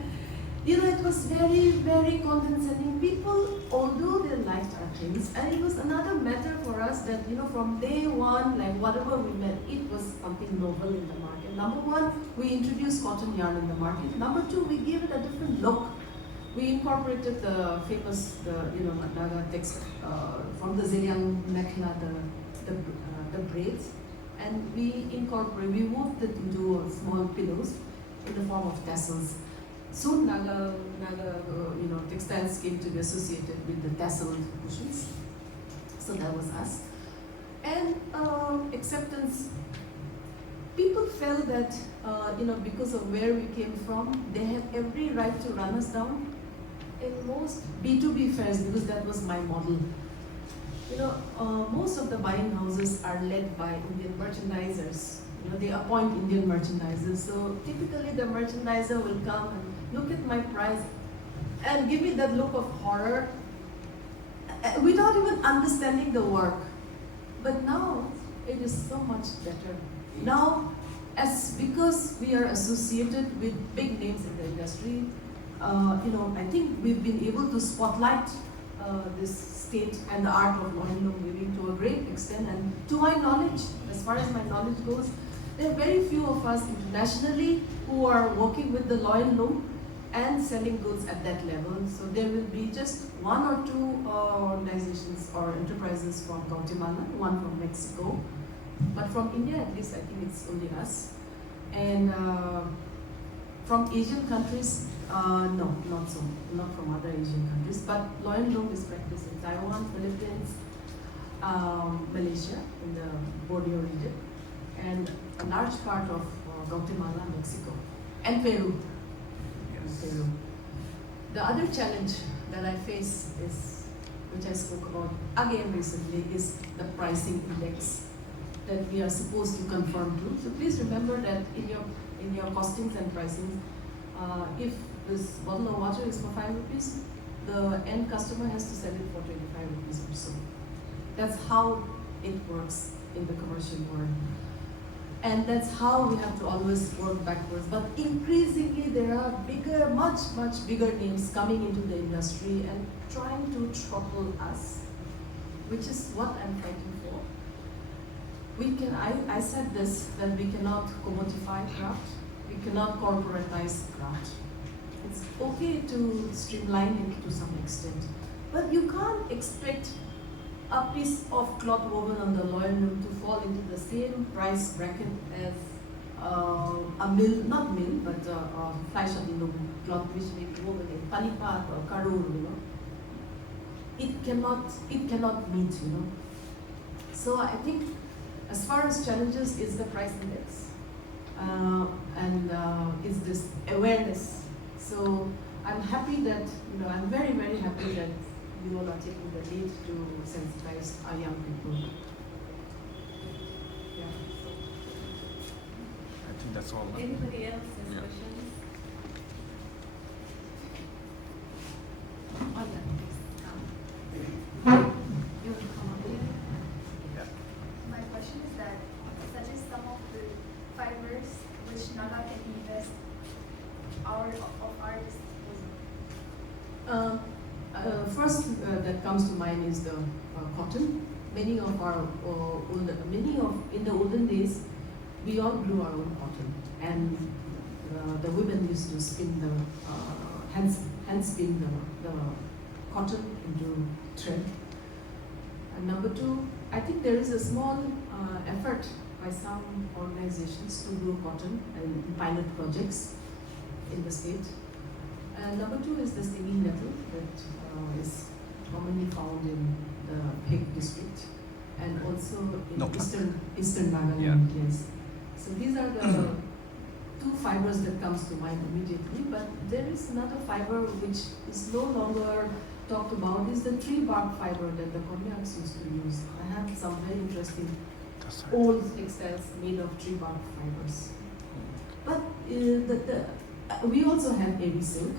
you know, it was very, very condescending. People, although they liked our things, and it was another matter for us that, you know, from day one, like whatever we met, it was something novel in the market. Number one, we introduced cotton yarn in the market. Number two, we gave it a different look. We incorporated the famous, Naga text from the Zeliang necklace, the braids, and we moved it into small pillows in the form of tassels. Soon Naga textiles came to be associated with the tasseled cushions. So that was us. And acceptance. People felt that, because of where we came from, they had every right to run us down. in most B2B fairs, because that was my model, most of the buying houses are led by Indian merchandisers. They appoint Indian merchandisers. So typically the merchandiser will come and look at my price and give me that look of horror without even understanding the work. But now it is so much better. Now, because we are associated with big names in the industry, I think we've been able to spotlight this state and the art of loin loom weaving to a great extent. And to my knowledge, as far as my knowledge goes, there are very few of us internationally who are working with the loin loom and selling goods at that level. So there will be just one or two organizations or enterprises from Guatemala, one from Mexico. But from India, at least, I think it's only us. And from Asian countries, no, not so, not from other Asian countries. But loin loom is practiced in Taiwan, Philippines, Malaysia, in the Borneo region, and a large part of Guatemala, Mexico, and Peru. Peru. The other challenge that I face is, which I spoke about again recently, is the pricing index that we are supposed to conform to. So please remember that in your costings and pricings, if this bottle of water is for 5 rupees, the end customer has to sell it for 25 rupees or so. That's how it works in the commercial world. And that's how we have to always work backwards. But increasingly, there are bigger, much bigger names coming into the industry and trying to throttle us, which is what I'm fighting for. I said this, that we cannot commodify craft, we cannot corporatize craft. It's okay to streamline it to some extent, but you can't expect a piece of cloth woven on the loin loom to fall into the same price bracket as a mill, not mill, but a fly shuttle loom cloth which may be woven in Panipat or Karur, It cannot meet, So I think as far as challenges is the price index and is this awareness. So I'm happy that, I'm very, very happy that you all are taking the lead to sensitize our young people. Yeah. I think that's all. Anybody else has Yeah. questions? Oh, yeah, please. You want to come up here? Yeah. My question is that suggest some of the fibers which Naga can invest of our disposal. First that comes to mind is the cotton. Many of our in the olden days, we all grew our own cotton, and the women used to spin hand spin the cotton into thread. And number two, I think there is a small effort by some organizations to grow cotton in pilot projects in the state. And number two is the stinging nettle that is commonly found in the Pig district and also in eastern Nagaland. Yeah. Yes. So these are the two fibers that comes to mind immediately. But there is another fiber which is no longer talked about. Is the tree bark fiber that the Konyaks used to use. I have some very interesting old textiles made of tree bark fibers. But we also have AD silk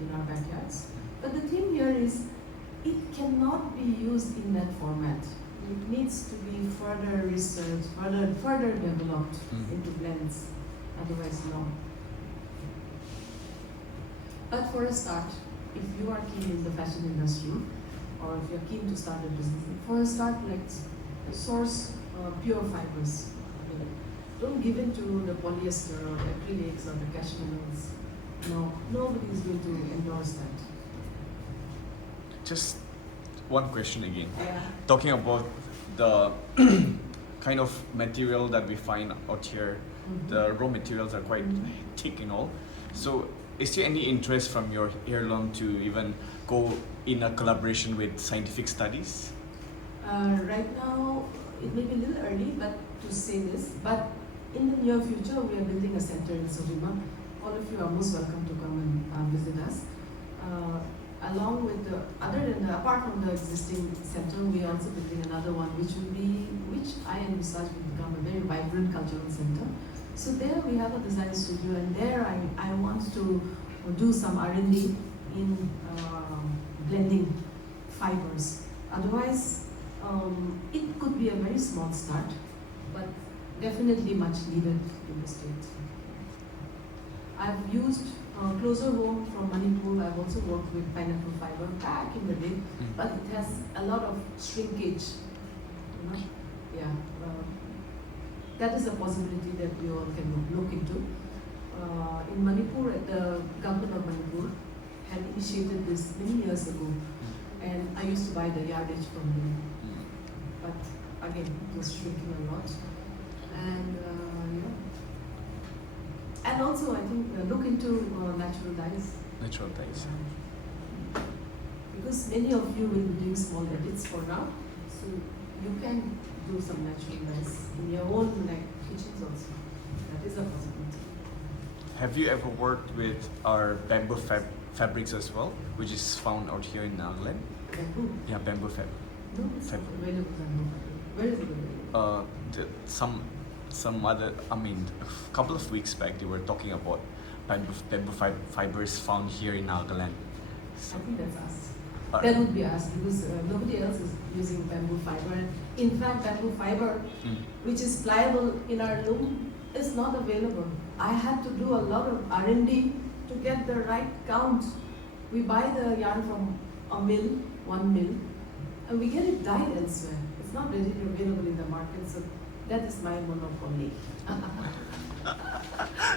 in our backyards. But the thing here is, it cannot be used in that format. It needs to be further researched, further developed into blends. Otherwise, no. But for a start, if you are keen in the fashion industry, or if you're keen to start a business, for a start, let's source pure fibers. Don't give in to the polyester or the acrylics or the cashmeres. No, nobody is going to endorse that. Just one question again. Yeah. Talking about the kind of material that we find out here, the raw materials are quite thick and all. So is there any interest from your heirloom to even go in a collaboration with scientific studies? Right now, it may be a little early to say this, but in the near future, we are building a center in Sojima. All of you are most welcome to come and visit us. along with the, apart from the existing center, we are also building another one, which I envisage will become a very vibrant cultural center. So there we have a design studio, and there I want to do some R&D in blending fibers. Otherwise, it could be a very small start, but definitely much needed in the state. I've used Closer Home from Manipur. I've also worked with pineapple fiber back in the day, but it has a lot of shrinkage. You know? Yeah, that is a possibility that we all can look into. In Manipur, the government of Manipur had initiated this many years ago, and I used to buy the yardage from them. But again, it was shrinking a lot, and and also I think look into natural dyes. Natural dyes. Because many of you will be doing small edits for now, so you can do some natural dyes in your own kitchens also. That is a possibility. Have you ever worked with our bamboo fabrics as well, which is found out here in Nagaland? Bamboo? Yeah, bamboo fabric. No, it's not available bamboo. Where is it available? Some other, I mean, a couple of weeks back they were talking about bamboo fibers found here in Nagaland. I think that's us. That would be us, because nobody else is using bamboo fiber. In fact, bamboo fiber, which is pliable in our loom, is not available. I had to do a lot of R&D to get the right count. We buy the yarn from a mill, one mill, and we get it dyed elsewhere. It's not readily available in the market, so that is my monopoly.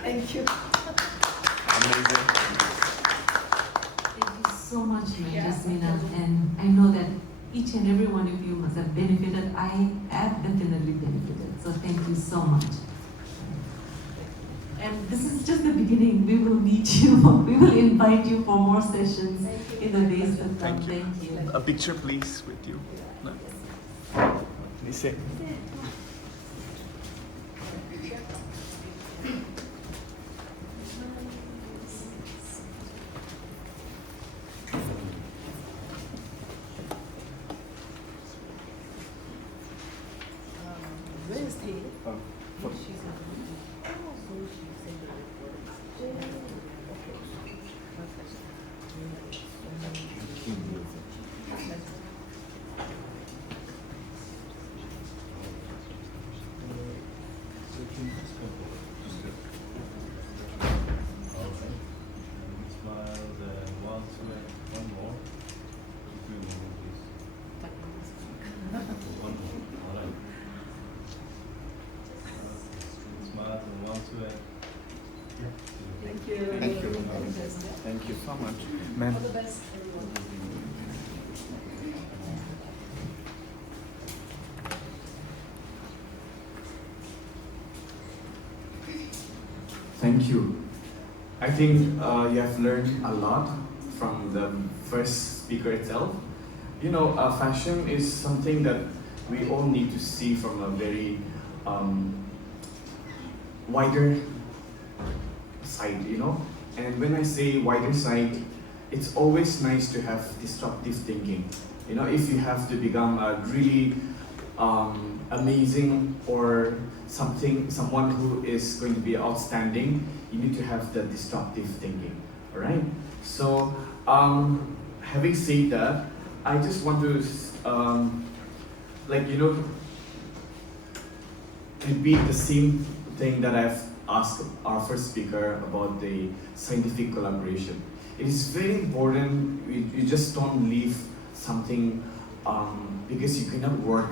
Thank you. Amazing. Thank you so much, Jesmina, and I know that each and every one of you must have benefited. I have definitely benefited, so thank you so much. And this is just the beginning. We will meet you. We will invite you for more sessions in the days to come. Thank you. Thank you. A picture, please, with you. No? Please sit. Where is Theyie? She's not. Oh, so she's saying the recordings. Thank you. Thank you. Thank you so much. Ma'am. All the best, everyone. Thank you. I think you have learned a lot from the first speaker itself. You know, fashion is something that we all need to see from a very wider side, you know. And when I say wider side, it's always nice to have disruptive thinking. You know, if you have to become a really amazing or someone who is going to be outstanding, you need to have the disruptive thinking. All right. So, having said that, I just want to, repeat the same thing that I've asked our first speaker about the scientific collaboration. It is very important. You just don't leave something because you cannot work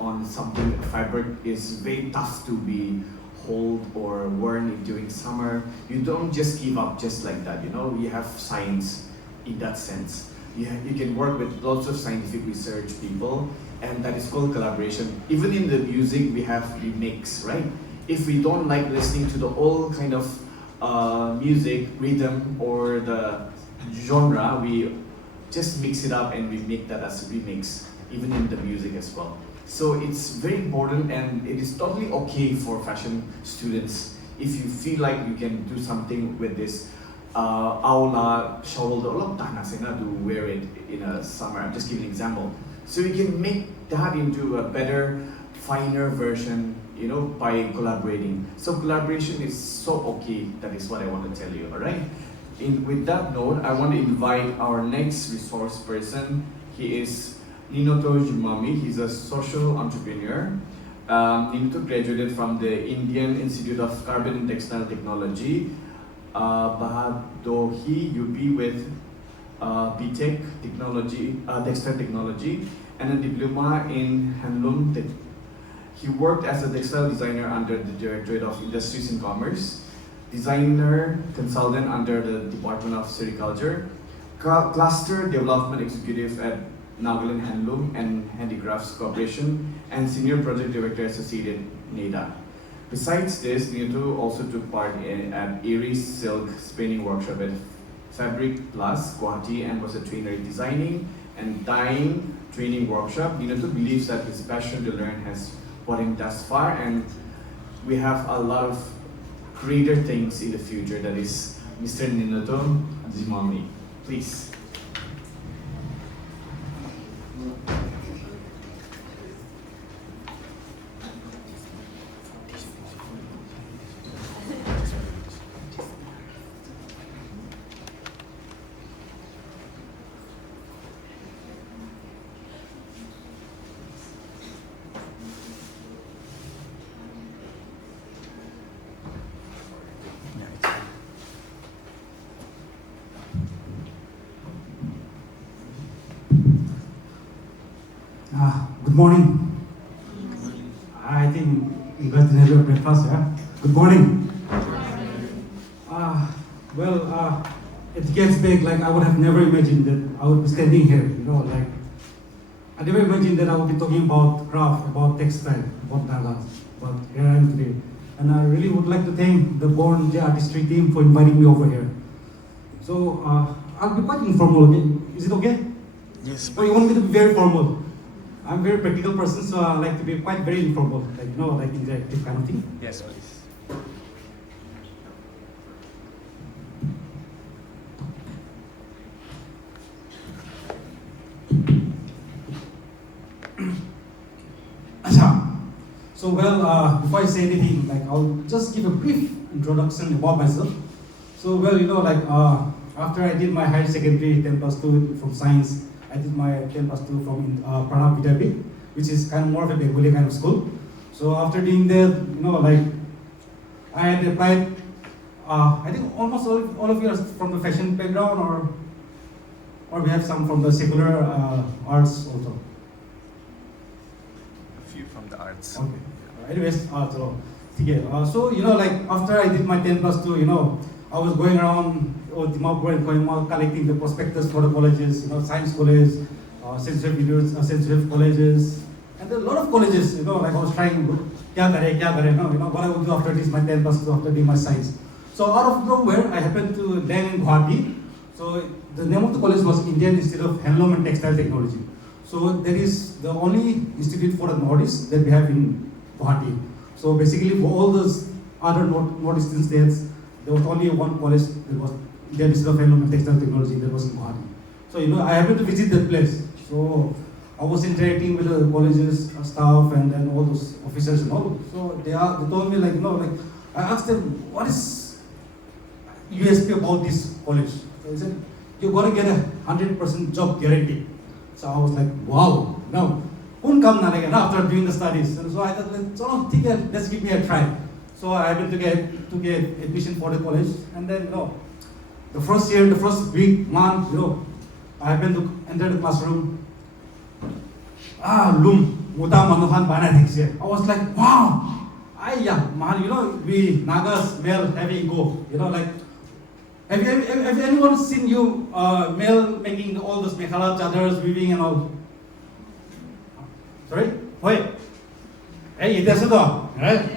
on something. Fiber is very tough to be hold or worn during summer. You don't just give up just like that. You know, you have science in that sense. You can work with lots of scientific research people, and that is called collaboration. Even in the music, we have remix, right? If we don't like listening to the old kind of music, rhythm, or the genre, we just mix it up and we make that as a remix, even in the music as well. So it's very important, and it is totally okay for fashion students. If you feel like you can do something with this, aula shawl the lot to wear it in a summer. I'm just giving an example. So we can make that into a better, finer version, you know, by collaborating. So collaboration is so okay. That is what I want to tell you. All right. With that note, I want to invite our next resource person. He is Ninoto Zhimomi. He's a social entrepreneur. Ninoto graduated from the Indian Institute of Carbon and Textile Technology, Bahadohi UP with BTech Technology, Textile Technology, and a diploma in Handloom. He worked as a textile designer under the Directorate of Industries and Commerce, designer consultant under the Department of Sericulture, cluster development executive at Nagaland Handloom and Handicrafts Corporation, and senior project director associated NEDA. Besides this, Ninoto also took part at Aries Silk Spinning Workshop at Fabric Plus, Guwahati, and was a trainer in designing and dyeing training workshop. Ninoto believes that his passion to learn has brought him thus far, and we have a lot of greater things in the future. That is Mr. Ninoto Zhimomi. Please. Good morning. I think you guys didn't have your breakfast, yeah? Good morning. It gets big. Like I would have never imagined that I would be standing here. You know, like I never imagined that I would be talking about craft, about textile, about Naga. But here I am today, and I really would like to thank the BOND J ARTistry team for inviting me over here. So I'll be quite informal. Okay? Is it okay? Yes. Or you want me to be very formal? I'm a very practical person, so I like to be quite very informal, like you know, like interactive kind of thing. Yes, please. So before I say anything, like I'll just give a brief introduction about myself. So you know, like after I did my higher secondary 10+2 from science, I did my 10+2 from Pranab Vidyapith, which is kind of more of a Bengali kind of school. So after doing that, you know, like I had applied. I think almost all of you are from the fashion background, or we have some from the secular arts also. A few from the arts. Okay. Anyways, so you know, like after I did my 10+2, you know, I was going around Dimapur and Koima collecting the prospectus for the colleges, you know, science college, sensitive colleges, and there are a lot of colleges, you know, like I was trying, you know, what I would do after this, my 10+2, after doing my science. So out of nowhere, I happened to land in Guwahati. So the name of the college was Indian Institute of Handloom and Textile Technology. So that is the only institute for the Northeast that we have in Guwahati. So basically for all those other Northeastern states, there was only one college that was Indian Institute of Handloom and Textile Technology that was in Guwahati. So you know, I happened to visit that place. So I was interacting with the colleges staff and then all those officers and all. So they told me, like, you know, like I asked them, what is USP about this college? So they said, you're gonna get 100% job guarantee. So I was like, wow, no, after doing the studies. And so I thought, let's give me a try. So I happened to get admission for the college, and then, you know, the first year, the first week, month, you know, I happened to enter the classroom. Loom, muta manuhan bana next year. I was like, wow, man, you know, we Nagas male heavy ego, you know, like. Have anyone seen you male making all those mekhala, chadars, weaving and all? Sorry? Wait. Hey, that's the right?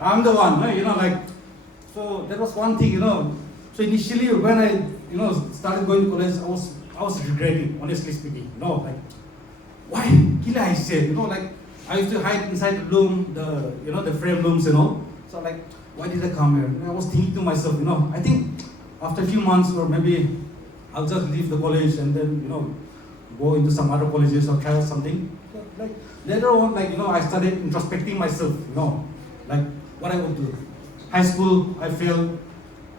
I'm the one, you know, like, so that was one thing, you know. So initially when I, you know, started going to college, I was regretting, honestly speaking, you know, like, why? Kila I said, you know, like, I used to hide inside the loom, the frame looms and all. So like, why did I come here? And I was thinking to myself, you know, I think after a few months or maybe I'll just leave the college and then, go into some other colleges or try out something. But like later on, I started introspecting myself, like what I would do. High school, I failed.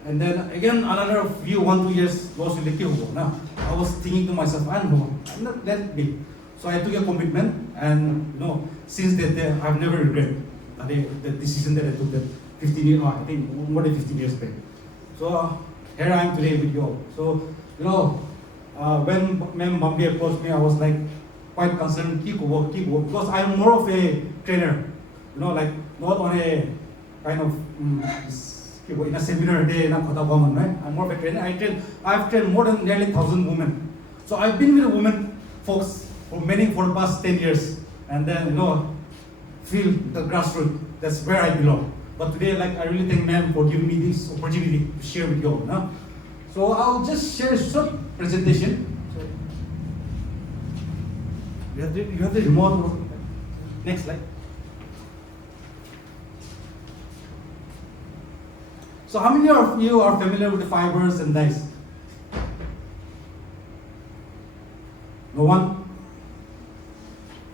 And then again, another few 1-2 years lost with the Kyuho. Now, I was thinking to myself, I'm not that big. So I took a commitment, and since that day, I've never regretted the decision that I took that 15 years, I think more than 15 years back. So here I am today with you all. So, when Ma'am Bambi approached me, I was like quite concerned, keep work, because I'm more of a trainer, like not on a kind of in a seminar day, right? I'm more of a trainer. I've trained more than nearly 1,000 women. So I've been with the women folks for the past 10 years, and then feel the grassroots. That's where I belong. But today, I really thank ma'am for giving me this opportunity to share with you all. No? So I'll just share a short presentation. You have the remote. Next slide. So how many of you are familiar with the fibers and dyes? No one?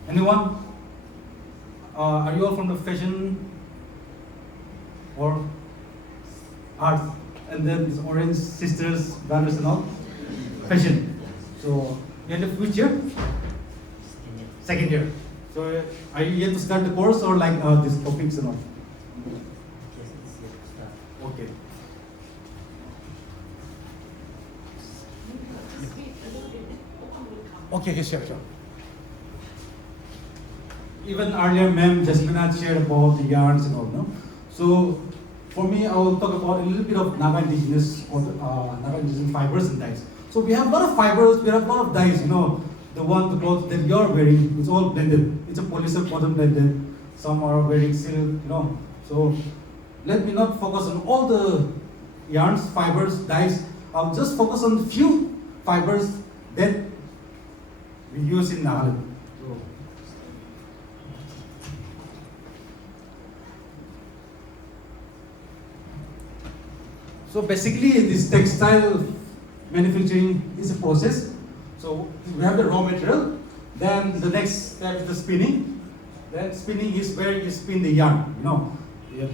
Anyone? Are you all from the fashion or art? And then it's orange sisters, brothers and all? Fashion. So you had which year? Second year. So are you yet to start the course or these topics and all? Okay. Okay, sure. Even earlier, ma'am Jesmina shared about the yarns and all, no? So for me, I will talk about a little bit of Naga indigenous or Naga indigenous fibers and dyes. So we have a lot of fibers, we have a lot of dyes, the clothes that you're wearing, it's all blended. It's a polyester cotton blended. Some are wearing silk, So let me not focus on all the yarns, fibers, dyes. I'll just focus on a few fibers that we use in Nagaland. So basically, this textile manufacturing is a process. So we have the raw material. Then the next step is the spinning. Then spinning is where you spin the yarn.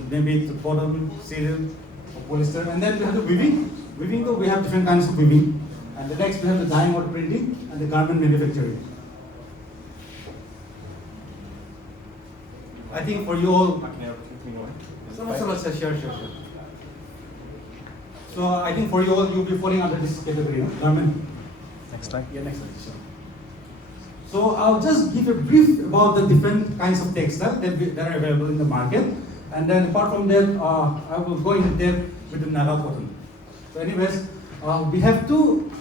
Maybe it's cotton, silk, or polyester. And then we have the weaving. Weaving, though, we have different kinds of weaving. And the next we have the dyeing or printing and the garment manufacturing. I think for you all, sure. So I think for you all, you'll be falling under this category, garment. Next slide. Yeah, next slide. Sure. So I'll just give a brief about the different kinds of textiles that are available in the market. And then apart from that, I will go into depth with the Naga cotton. So anyways, we have two.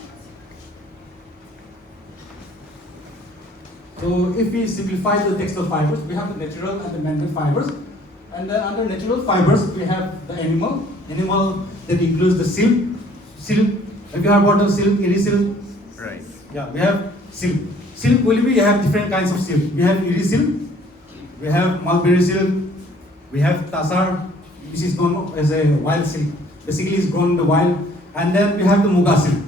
So if we simplify the textile fibers, we have the natural and the man-made fibers. And then under natural fibers, we have the animal that includes the silk. Have you heard about the silk, iri silk? Right. Yeah, we have silk. Silk, we have different kinds of silk. We have iri silk, we have mulberry silk, we have tasar, which is known as a wild silk. Basically, it's grown in the wild. And then we have the muga silk.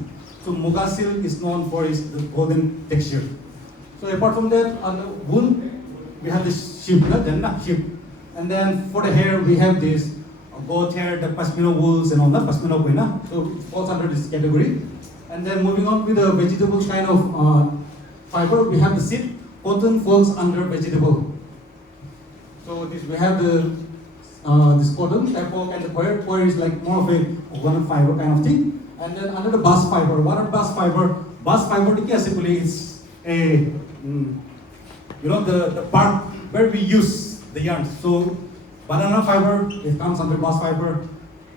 So muga silk is known for its golden texture. So apart from that, on the wool, we have this sheep, sheep. And then for the hair, we have this goat hair, the pashmina wools and all that, pashmina koina. So it falls under this category. And then moving on with the vegetable kind of fiber, we have the silk. Cotton falls under vegetable. So we have the this cotton, tapok, and the coir. Coir is like more of a one fiber kind of thing. And then under the bast fiber, what are bast fiber? Bast fiber is a the part where we use the yarns. So banana fiber, it comes under bast fiber.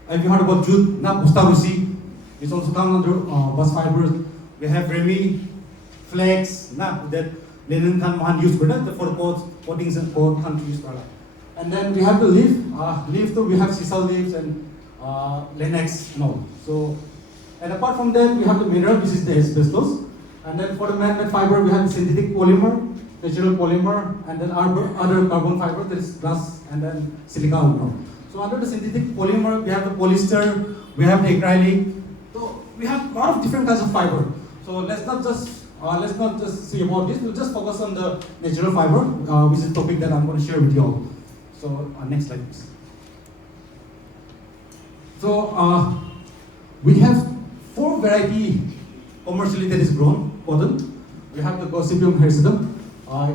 Have you heard about jute? Bustarusi, it also comes under bast fibers. We have remi, flax, that linen can use for coatings and coat can use for that. And then we have the leaf too, we have sisal leaves and lanex and all. So, and apart from that, we have the mineral, which is the asbestos. And then for the man-made fiber, we have the synthetic polymer, natural polymer, and then other carbon fiber, that is glass, and then silica. So under the synthetic polymer, we have the polyester, we have the acrylic, we have a lot of different kinds of fiber. So let's not just see about this. We'll just focus on the natural fiber, which is a topic that I'm going to share with you all. So next slide, please. So we have 4 variety commercially that is grown cotton. We have the Gossypium hirsutum.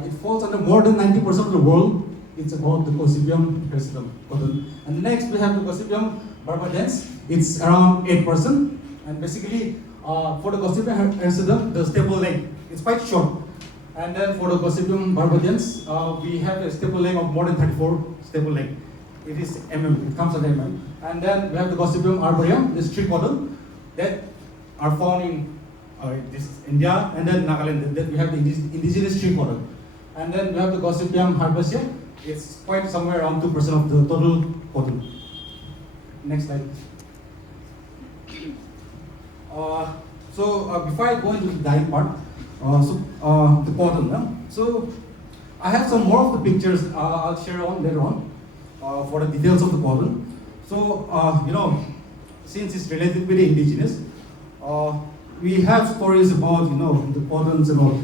It falls under more than 90% of the world. It's about the Gossypium hirsutum cotton. And next we have the Gossypium barbadens. It's around 8%. And basically, for the Gossypium hirsutum, the staple length is quite short. And then for the Gossypium barbadens, we have a staple length of more than 34 staple length. It is mm. It comes under mm. And then we have the Gossypium arboreum, this tree cotton that are found in this India, and then Nagaland. Then we have the indigenous tree cotton. And then we have the Gossypium herbaceae. It's quite somewhere around 2% of the total cotton. Next slide. So before I go into the dyeing part, the cotton. So I have some more of the pictures I'll share on later on for the details of the cotton. So since it's related with the indigenous, we have stories about the cottons and all.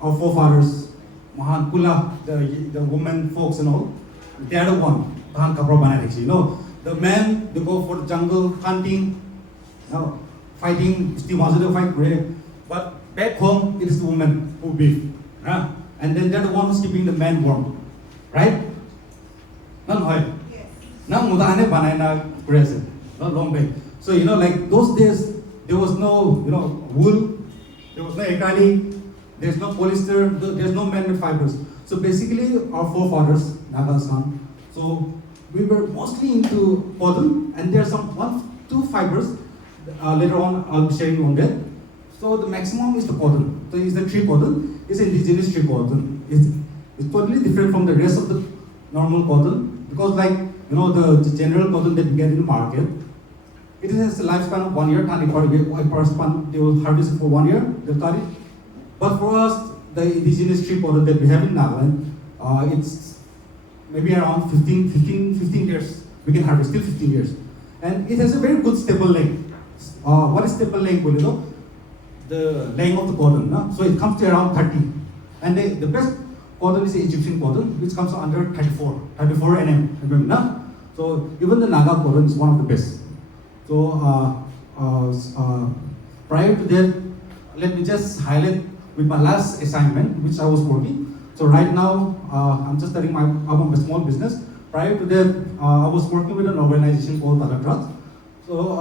Our forefathers, Mahan Kula, the women folks and all, they are the one. Tahan kapra banai actually. The men, they go for the jungle hunting, fighting, fight grave. But back home, it is the women who beef. And then they're the one who's keeping the men warm. Right? Not high. Now mudane banai na present. Not long back. So like those days, there was no wool, there was no ekani, there's no polyester, there's no man-made fibers. So basically, our forefathers, Naga-san, so we were mostly into cotton, and there are some 1-2 fibers. Later on, I'll be sharing on that. So the maximum is the cotton. So it's the tree cotton. It's indigenous tree cotton. It's totally different from the rest of the normal cotton, because like the general cotton that you get in the market, it has a lifespan of 1 year. They will harvest it for 1 year. They'll cut it. But for us, the indigenous tree cotton that we have in Nagaland, it's maybe around 15 years. We can harvest till 15 years. And it has a very good staple length. What is staple length? The length of the cotton. So it comes to around 30. And the best cotton is the Egyptian cotton, which comes under 34 mm. So even the Naga cotton is one of the best. So prior to that, let me just highlight with my last assignment, which I was working. So right now, I'm just starting my small business. Prior to that, I was working with an organization called TaFMA. So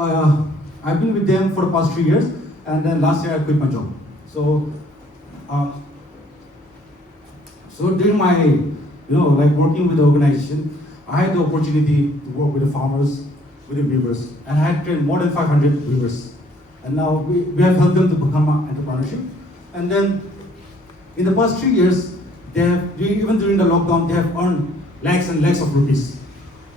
I've been with them for the past 3 years, and then last year I quit my job. So during my, like working with the organization, I had the opportunity to work with the farmers, with the weavers, and I had trained more than 500 weavers. And now we have helped them to become an entrepreneurship. And then in the past 3 years, even during the lockdown, they have earned lakhs and lakhs of rupees.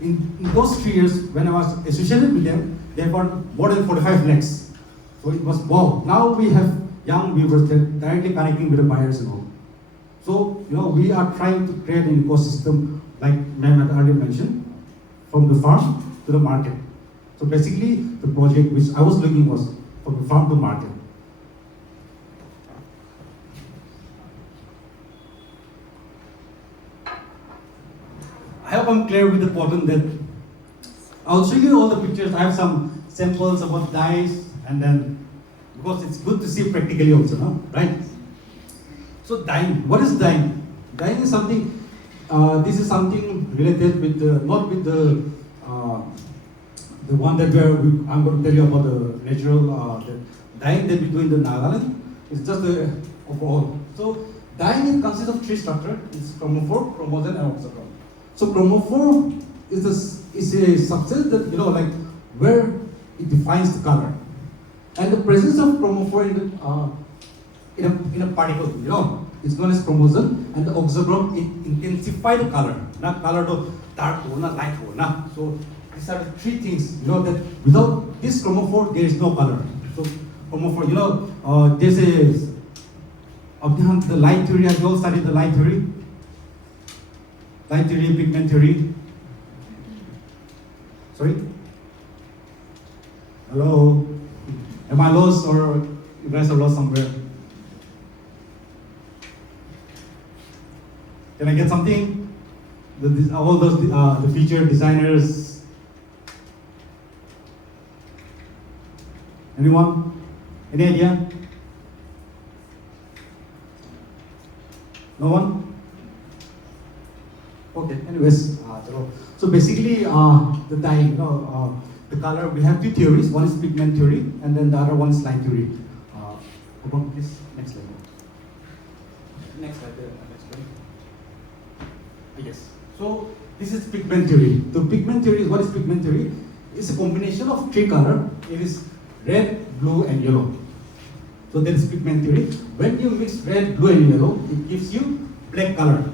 In those 3 years, when I was associated with them, they have earned more than 45 lakhs. So it was wow. Now we have young weavers that directly connecting with the buyers and all. So we are trying to create an ecosystem, like Mehmet earlier mentioned, from the farm to the market. So basically, the project which I was looking was from the farm to market. I hope I'm clear with the cotton that I'll show you all the pictures. I have some samples about dyes, and then because it's good to see practically also, right? So dyeing, what is dyeing? Dyeing is something. This is something related with not with the one that I'm going to tell you about the natural the dyeing that we do in the Nagaland. It's just the overall. So dyeing consists of 3 structures. It's chromophore, chromosen, and oxygen. So chromophore is a substance that like where it defines the color, and the presence of chromophore in a particle, it's known as chromosen, and the oxygen it intensify the color. Not color to dark or not light or not. So these are the 3 things that without this chromophore there is no color. So chromophore, there's the light theory. Have you all studied the light theory? Light theory, pigment theory. Sorry? Hello? Am I lost or you guys are lost somewhere? Can I get something? All those the feature designers. Anyone? Any idea? No one? Okay. Anyways, so basically the dye, the color. We have two theories. One is pigment theory, and then the other one is light theory. Please, next slide. Next slide. Next slide. Yes. So this is pigment theory. The pigment theory is what is pigment theory? It's a combination of three colors. It is red, blue, and yellow. So that is pigment theory. When you mix red, blue, and yellow, it gives you black color,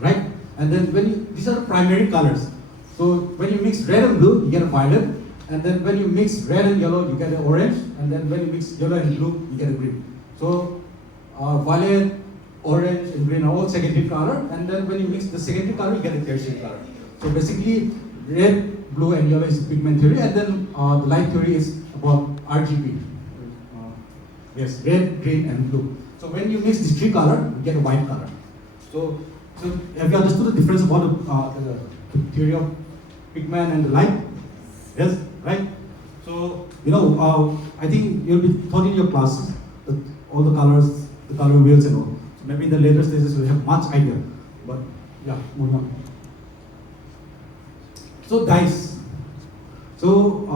right? And then these are primary colors. So when you mix red and blue, you get a violet. And then when you mix red and yellow, you get an orange. And then when you mix yellow and blue, you get a green. So violet, orange, and green are all secondary color. And then when you mix the secondary color, you get a tertiary color. So basically, red, blue, and yellow is pigment theory. And then the light theory is about RGB. Yes, red, green, and blue. So when you mix these three colors, you get a white color. So have you understood the difference about the theory of pigment and the light? Yes, right? So, I think you'll be taught in your classes that all the colors, the color wheels and all. So maybe in the later stages you'll have much idea. But yeah, moving on. So dyes. So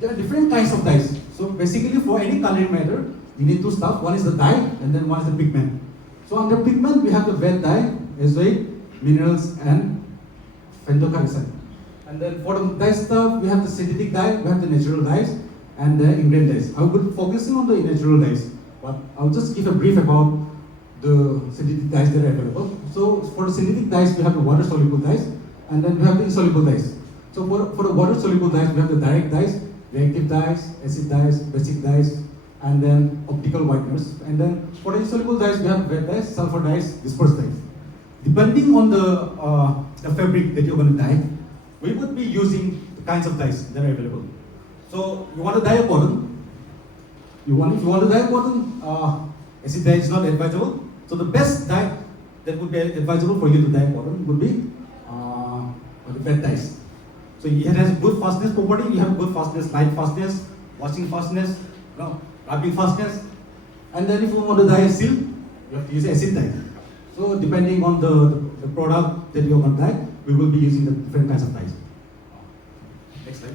there are different kinds of dyes. So basically for any coloring matter, you need two stuff. One is the dye and then one is the pigment. So under pigment we have the wet dye, azoic, minerals, and phentochromacy. And then for the dye stuff, we have the synthetic dye, we have the natural dyes, and the ingredient dyes. I will be focusing on the natural dyes, but I'll just give a brief about the synthetic dyes that are available. So for the synthetic dyes, we have the water soluble dyes, and then we have the insoluble dyes. So for the water soluble dyes, we have the direct dyes, reactive dyes, acid dyes, basic dyes, and then optical whiteners. And then for the insoluble dyes, we have wet dyes, sulfur dyes, dispersed dyes. Depending on the fabric that you're going to dye, we would be using the kinds of dyes that are available. So you want to dye a cotton. If you want to dye a cotton, acid dye is not advisable. So the best dye that would be advisable for you to dye a cotton would be the wet dyes. So it has good fastness property. You have good fastness, light fastness, washing fastness, rubbing fastness. And then if you want to dye a silk, you have to use acid dye. So depending on the product that you're going to dye, we will be using the different kinds of dyes. Next slide.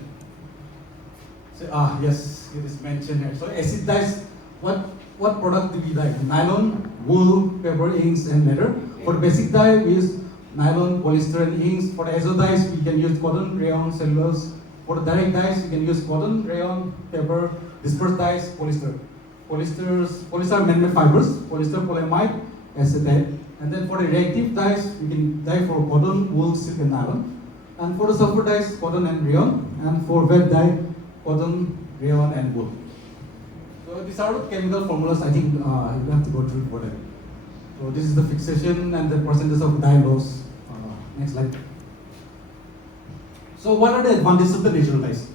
So yes, it is mentioned here. So acid dyes, what product do we dye? Nylon, wool, paper, inks, and leather. For the basic dye, we use nylon, polyester, and inks. For the azo dyes, we can use cotton, rayon, cellulose. For the direct dyes, we can use cotton, rayon, paper, dispersed dyes, polyester. Polyester are man-made fibers, polyester polyamide, acetate. And then for the reactive dyes, we can dye for cotton, wool, silk, and nylon. And for the sulfur dyes, cotton and rayon. And for wet dye, cotton, rayon, and wool. So these are the chemical formulas. I think you have to go through for them. So this is the fixation and the percentage of dye loss. Next slide. So what are the advantages of the natural dyes?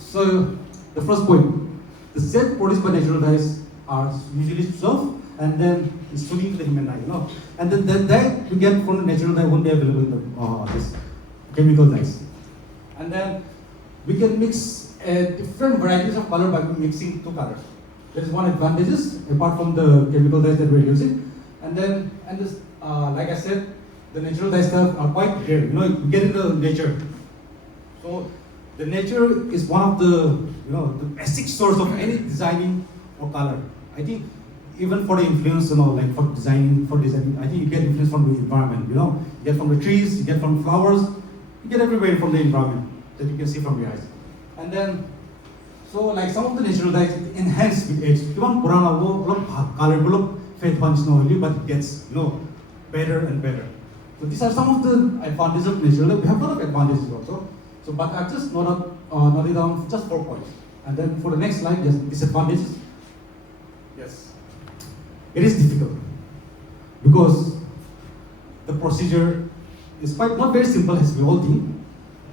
So the first point, the set produced by natural dyes are usually soft and then it's suiting to the human eye, And then the dye we get from the natural dye won't be available in this chemical dyes. And then we can mix different varieties of color by mixing two colors. That is one advantages apart from the chemical dyes that we're using. And then like I said, the natural dye stuff are quite rare. You get into nature. So the nature is one of the the basic source of any designing or color. I think even for the influence, like for designing, I think you get influence from the environment. You get from the trees, you get from flowers, you get everywhere from the environment that you can see from your eyes. And then, so like some of the natural dyes enhance with age. Even color fade punch but it gets better and better. So these are some of the advantages of natural dye. We have a lot of advantages also. So, but I've just noted down just 4 points. And then for the next slide, just disadvantages. Yes. It is difficult because the procedure is quite not very simple as we all think.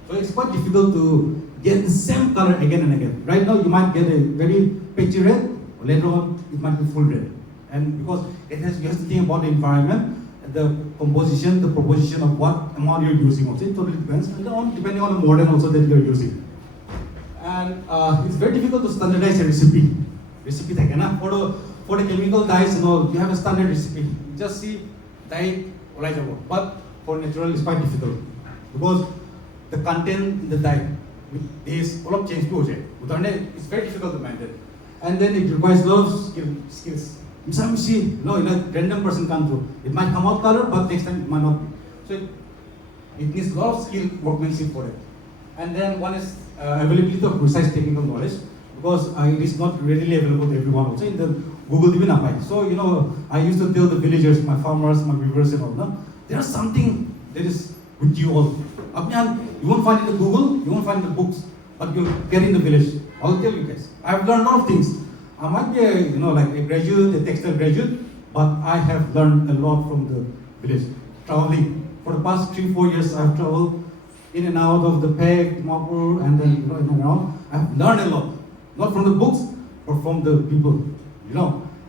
So it's quite difficult to get the same color again and again. Right now you might get a very patchy red, later on it might be full red. And because you have to think about the environment, the composition, the proportion of what amount you're using also, it totally depends, and depending on the model also that you're using. And it's very difficult to standardize a recipe. For the chemical dyes, you have a standard recipe. You just see dye, but for natural it's quite difficult because the content in the dye is all of change to it's very difficult to maintain. And then it requires a lot of skills. Some see, random person come through. It might come out color, but next time it might not be. So it needs a lot of skill, workmanship for it. And then one is availability of precise technical knowledge, because it is not readily available to everyone also in the Google even apply. So I used to tell the villagers, my farmers, my weavers and all, there's something that is with you all. You won't find it in Google, you won't find it in the books, but you'll get in the village. I'll tell you guys. I've learned a lot of things. I might be like a graduate, a textile graduate, but I have learned a lot from the village. Traveling. For the past 3-4 years, I've traveled in and out of the Peg, Dimapur, and then in and around. I've learned a lot. Not from the books, but from the people.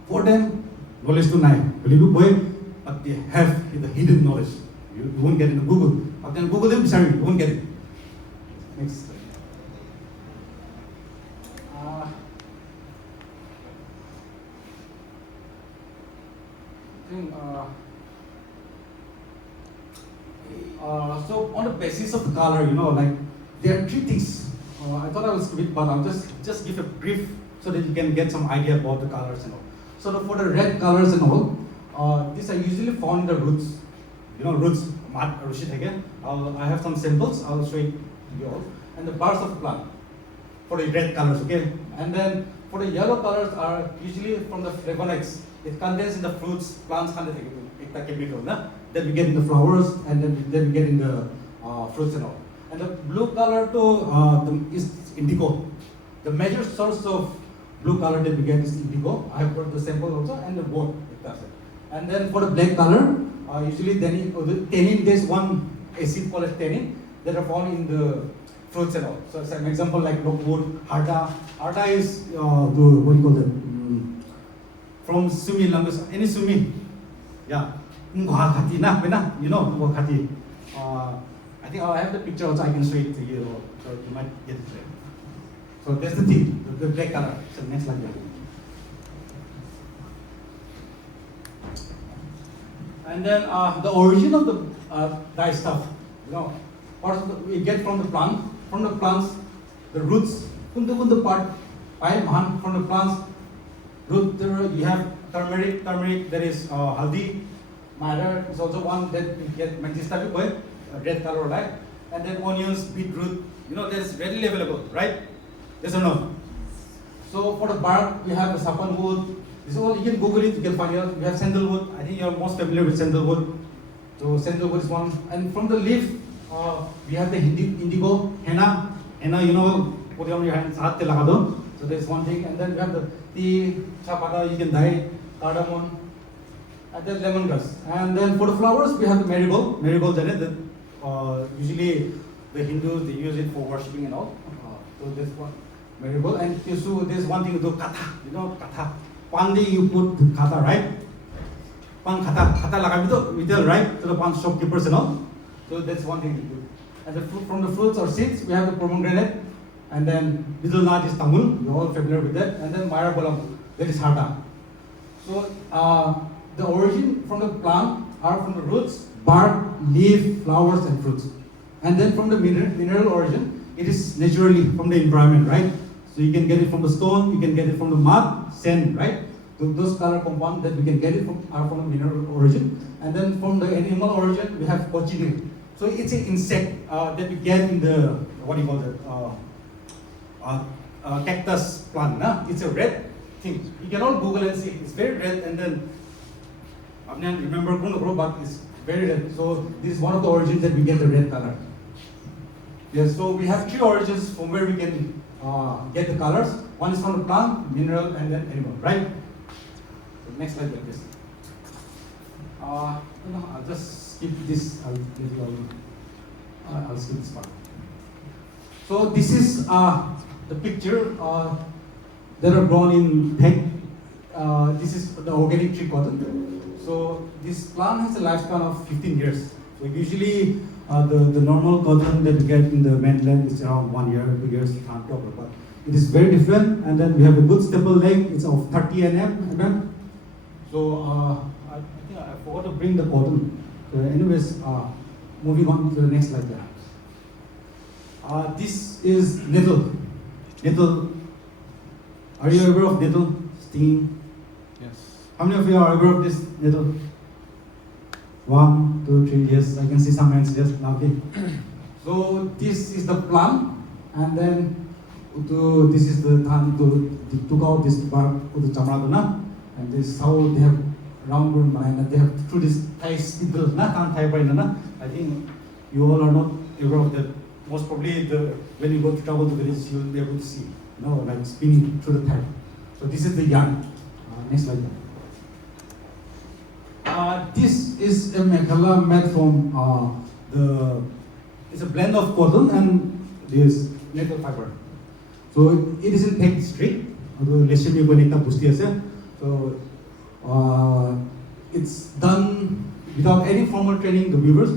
For them, knowledge to nine. But they have the hidden knowledge. You won't get it in Google. But then Google them, sorry, you won't get it. Next slide. So on the basis of the color, there are 3 things. I thought I was quick, but I'll just give a brief so that you can get some idea about the colors and all. So for the red colors and all, these are usually found in the roots. Roots. I have some samples. I'll show it to you all. And the barks of the plant for the red colors, okay. And then for the yellow colors are usually from the flavonoids. It contains in the fruits, plants, chemical. Then we get in the flowers, and then we get in the fruits and all. And the blue color too is indigo. The major source of blue color that we get is indigo. I have got the sample also, and the wood. And then for the black color, usually tannin, there's one acid called tannin that are found in the fruits and all. So as an example, like rockwood, harda. Harda is what do you call that? From Sumi language. Any Sumi? Yeah. Khati na, khati. I think I have the picture also. I can show it to you, so you might get it right. So that's the thing, the black color. So next slide. And then the origin of the dye stuff. We get from the plant. From the plants, the roots. From the part, from the plants. Root, you have turmeric. There is haldi. Madder is also one that we get magista with red color, right? And then onions, beetroot. That is readily available, right? Yes or no? So for the bark, we have the sapan wood. This is all, you can Google it, you can find it. We have sandalwood. I think you are most familiar with sandalwood. So sandalwood is one. And from the leaf, we have the indigo, henna. Henna, put it on your hands, so there's one thing. And then we have the tea, chapada, you can dye, cardamom, and then lemongrass. And then for the flowers, we have the marigold. Marigold, usually the Hindus, they use it for worshipping and all. So there's one marigold. And there's one thing, katha. Katha. Pandi, you put katha, right? Pan katha. Katha lagabito, we tell, right? To the pan shopkeepers and all. So that's one thing we do. And from the fruits or seeds, we have the pomegranate. And then little nut is tamul, you're all familiar with that. And then myrabolam, that is harda. So the origin from the plant are from the roots, bark, leaf, flowers, and fruits. And then from the mineral origin, it is naturally from the environment, right? So you can get it from the stone, you can get it from the mud, sand, right? So those color compounds that we can get it from are from the mineral origin. And then from the animal origin, we have cochineal. So it's an insect that we get in the, what do you call that? Cactus plant. It's a red thing. You can all Google and see. It's very red, and then I don't remember, but it's very red. So this is one of the origins that we get the red color. Yes. So we have 3 origins from where we can get the colors. One is from the plant, mineral, and then animal. Right. So next slide, like this. I'll just skip this. I'll skip this part. So this is the picture that are grown in peg. This is the organic tree cotton. So this plant has a lifespan of 15 years. So usually the normal cotton that you get in the mainland is around 1 year, 2 years, can't talk about. It is very different, and then we have a good staple leg. It's of 30 mm. So I think I forgot to bring the cotton. So anyways, moving on to the next slide. This is nettle. Nettle. Are you aware of nettle stinging? Yes. How many of you are aware of this nettle? 1, 2, 3. Yes, I can see some hands. Yes, okay. So this is the plant, and then this is the time to took out this bark to the chamraduna, and this is how they have round and they have through this Thai spindle, I think you all are not aware of that. Most probably when you go to travel to village, you will be able to see, like spinning through the Thai. So this is the yarn. Next slide. This is a mekhala made from it's a blend of cotton and this nettle fiber. So it is in Theyie Keditsu. So it's done without any formal training. The weavers,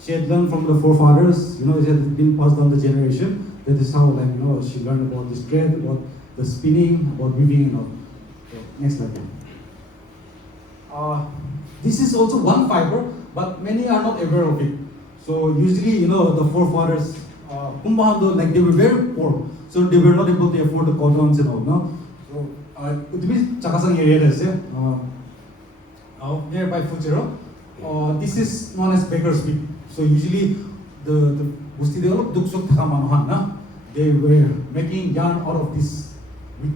she had learned from the forefathers. It had been passed down the generation. That is how, she learned about this thread, about the spinning, about weaving, and all. So, next slide. This is also one fiber, but many are not aware of it. So usually, the forefathers, they were very poor, so they were not able to afford the cottons and all. No? So, Chakasang area, nearby Fujiro, this is known as beggar's wheat. So usually, they were making yarn out of this wheat.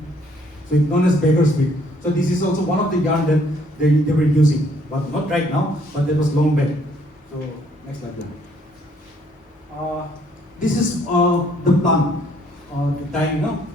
So it's known as beggar's wheat. So this is also one of the yarn that they were using, but not right now, but that was long back. So next slide. This is the plant, the dyeing.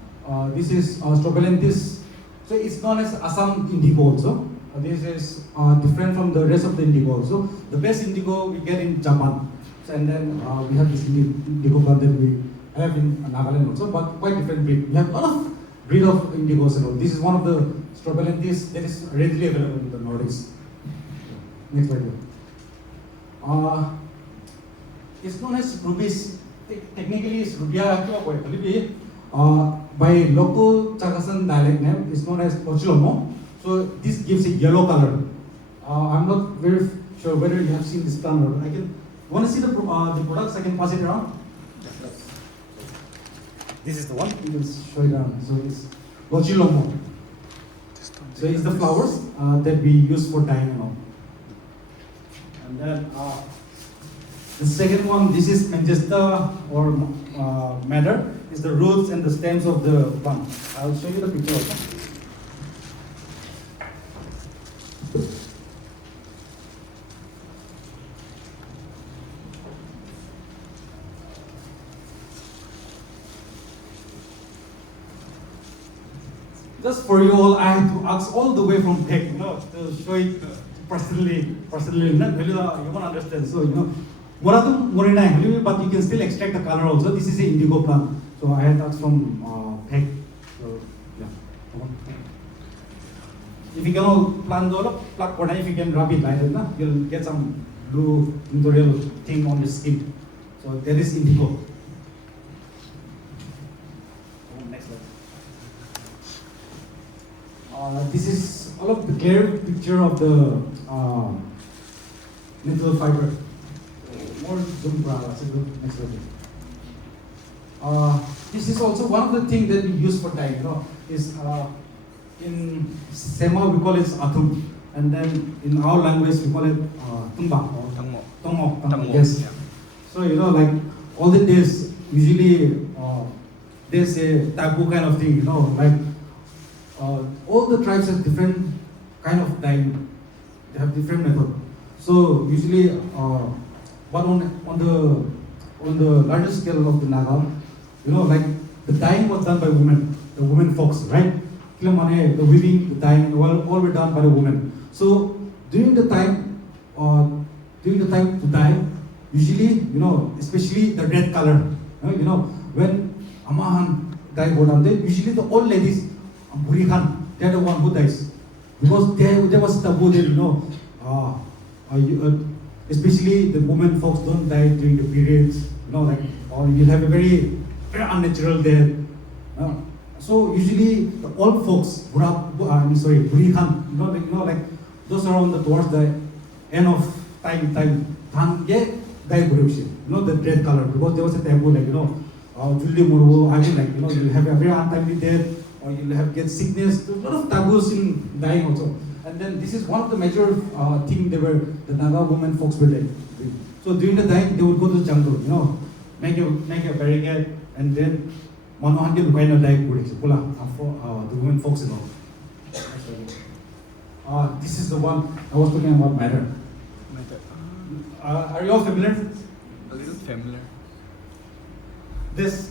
This is strobilentis. So it's known as Assam indigo also. This is different from the rest of the indigo also. The best indigo we get in Japan. So, and then we have this indigo plant that we have in Nagaland also, but quite different breed. We have a lot of breed of indigos and all. This is one of the strobilentis that is readily available in the Nordics. Next slide. It's known as rubies. Technically, it's rubia. By local Chagasan dialect name, it's known as ochilomo. So this gives a yellow color. I'm not very sure whether you have seen this plant or want to see the products? I can pass it around. This is the one. You can show it around. So it's ochilomo. So it's the flowers that we use for dyeing and all. And then the second one, this is Manchester or madder, is the roots and the stems of the plant. I'll show you the picture also. Just for you all, I had to ask all the way from tech, to show it personally, not really, you won't understand. So, but you can still extract the color also. This is an indigo plant. So I had that from tech. So, yeah. If you can plant the if you can rub it like that, you'll get some blue interior thing on the skin. So that is indigo. Next slide. This is all of the clear picture of the nettle fiber. More zoom next slide. This is also one of the things that we use for dyeing. Is in Sema we call it atum, and then in our language we call it tumba or tongmo. Yes. So like all the days usually there's a taboo kind of thing. Like all the tribes have different kind of dyeing. They have different method. So usually, but on the larger scale of the Naga, like the dyeing was done by women, the women folks, right? The weaving, the dyeing, all were done by the women. So during the time to dye, usually, especially the red color, when Amahan die go down, then usually the old ladies, Burihan, they're the one who dies. Because there was taboo there, especially the women folks don't die during the periods, or you'll have a very, very unnatural death. So usually the old folks, Burihan, those around towards the end of time, they die the red color, because there was a taboo, Julie Muru, you'll have a very untimely death, or you'll have get sickness. There's a lot of taboos in dying also. And then this is one of the major things the Naga women folks were doing. So during the dying, they would go to the jungle, make a barricade, and then Manohandi Lukaina die for the women folks and all. This is the one I was talking about, matter. Are you all familiar? A little familiar. This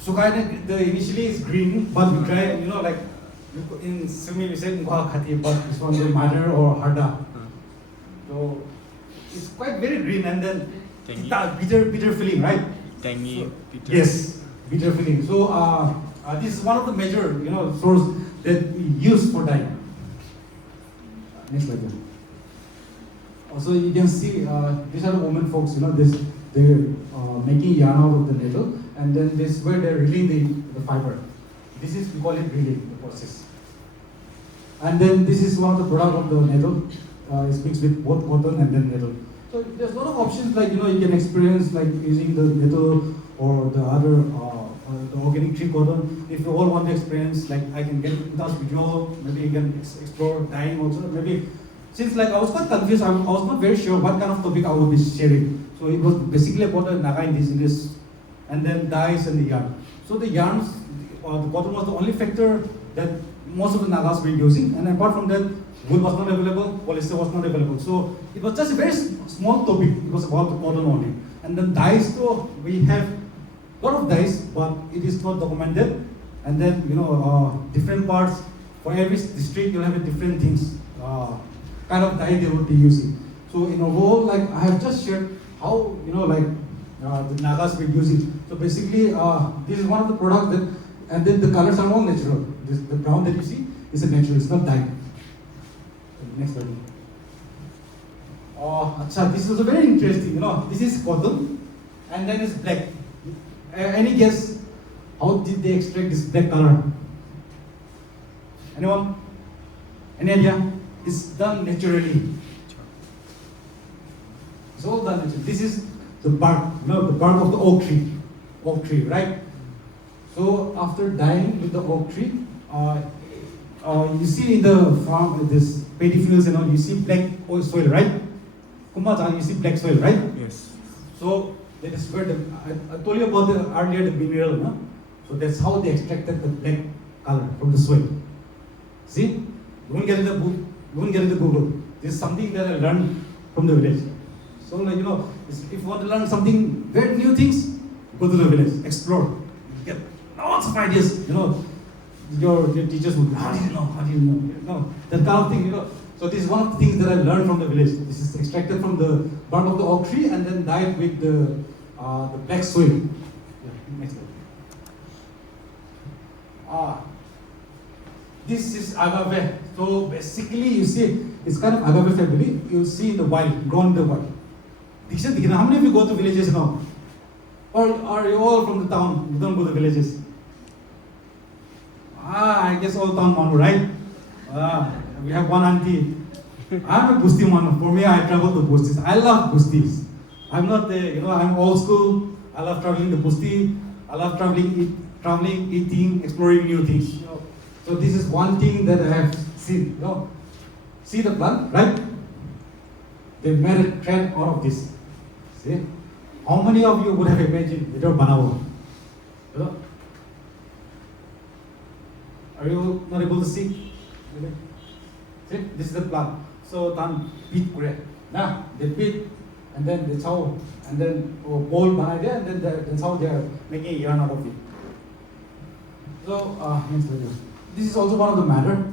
Sukaina, initially is green, but we try, in Sumi we say Khati, but this one is matter or harda. So it's quite very green, and then bitter feeling, right? Tangy, bitter. Yes, bitter feeling. So this is one of the major, source that we use for dyeing. Next slide. Also, you can see these are the women folks. They're making yarn out of the nettle, and then this is where they're reeling the fiber. This is, we call it reeling, the process. And then this is one of the product of the nettle. It's mixed with both cotton and then nettle. So there's a lot of options, you can experience using the nettle or the other the organic tree cotton. If you all want to experience, I can get in touch with you all. Maybe you can explore dyeing also. Maybe since I was quite confused, I was not very sure what kind of topic I would be sharing. So it was basically about the Naga indigenous, and then dyes and the yarn. So the yarns, the cotton was the only factor that most of the Nagas were using, and apart from that, wool was not available, polyester was not available. So it was just a very small topic. It was about the cotton only. And then dyes, so we have a lot of dyes, but it is not documented. And then different parts for every district, you'll have a different things, kind of dye they would be using. So in a whole, I have just shared how the Nagas were using. So basically, this is one of the products that, and then the colors are all natural. The brown that you see is a natural, it's not dyed. Next slide. This is also very interesting. This is cotton, and then it's black. Any guess how did they extract this black color? Anyone? Any idea? It's done naturally. It's all done naturally. This is the bark, the bark of the oak tree, right? So after dyeing with the oak tree, you see in the farm, this paddy fields and all, you see black soil, right? Kumachan, you see black soil, right? Yes. So that is where I told you about earlier the mineral, no? So that's how they extracted the black color from the soil. See? You won't get in the book, you won't get into Google. This is something that I learned from the village. So if you want to learn something, very new things, go to the village, explore. You get lots of ideas, your teachers would, how did you know? That kind of thing, So this is one of the things that I learned from the village. This is extracted from the bark of the oak tree and then dyed with the black soil. Yeah, next slide. This is agave. So basically, you see, it's kind of agave family. You see in the wild, grown in the wild. How many of you go to villages now? Or are you all from the town? You don't go to villages. I guess all town Manu, right? We have one auntie. I'm a Busti Manu. For me, I travel to Bustis. I love Bustis. I'm not I'm old school. I love traveling to Busti. I love traveling, eating, exploring new things. So this is one thing that I have seen. See the plant, right? They made a thread out of this. See? How many of you would have imagined without Banawa? Are you not able to see? See? This is the plant. So tan beat kure. Nah, they beat and then that's how, and then bowl banai there, and then that's how they are making yarn out of it. So this is also one of the matter.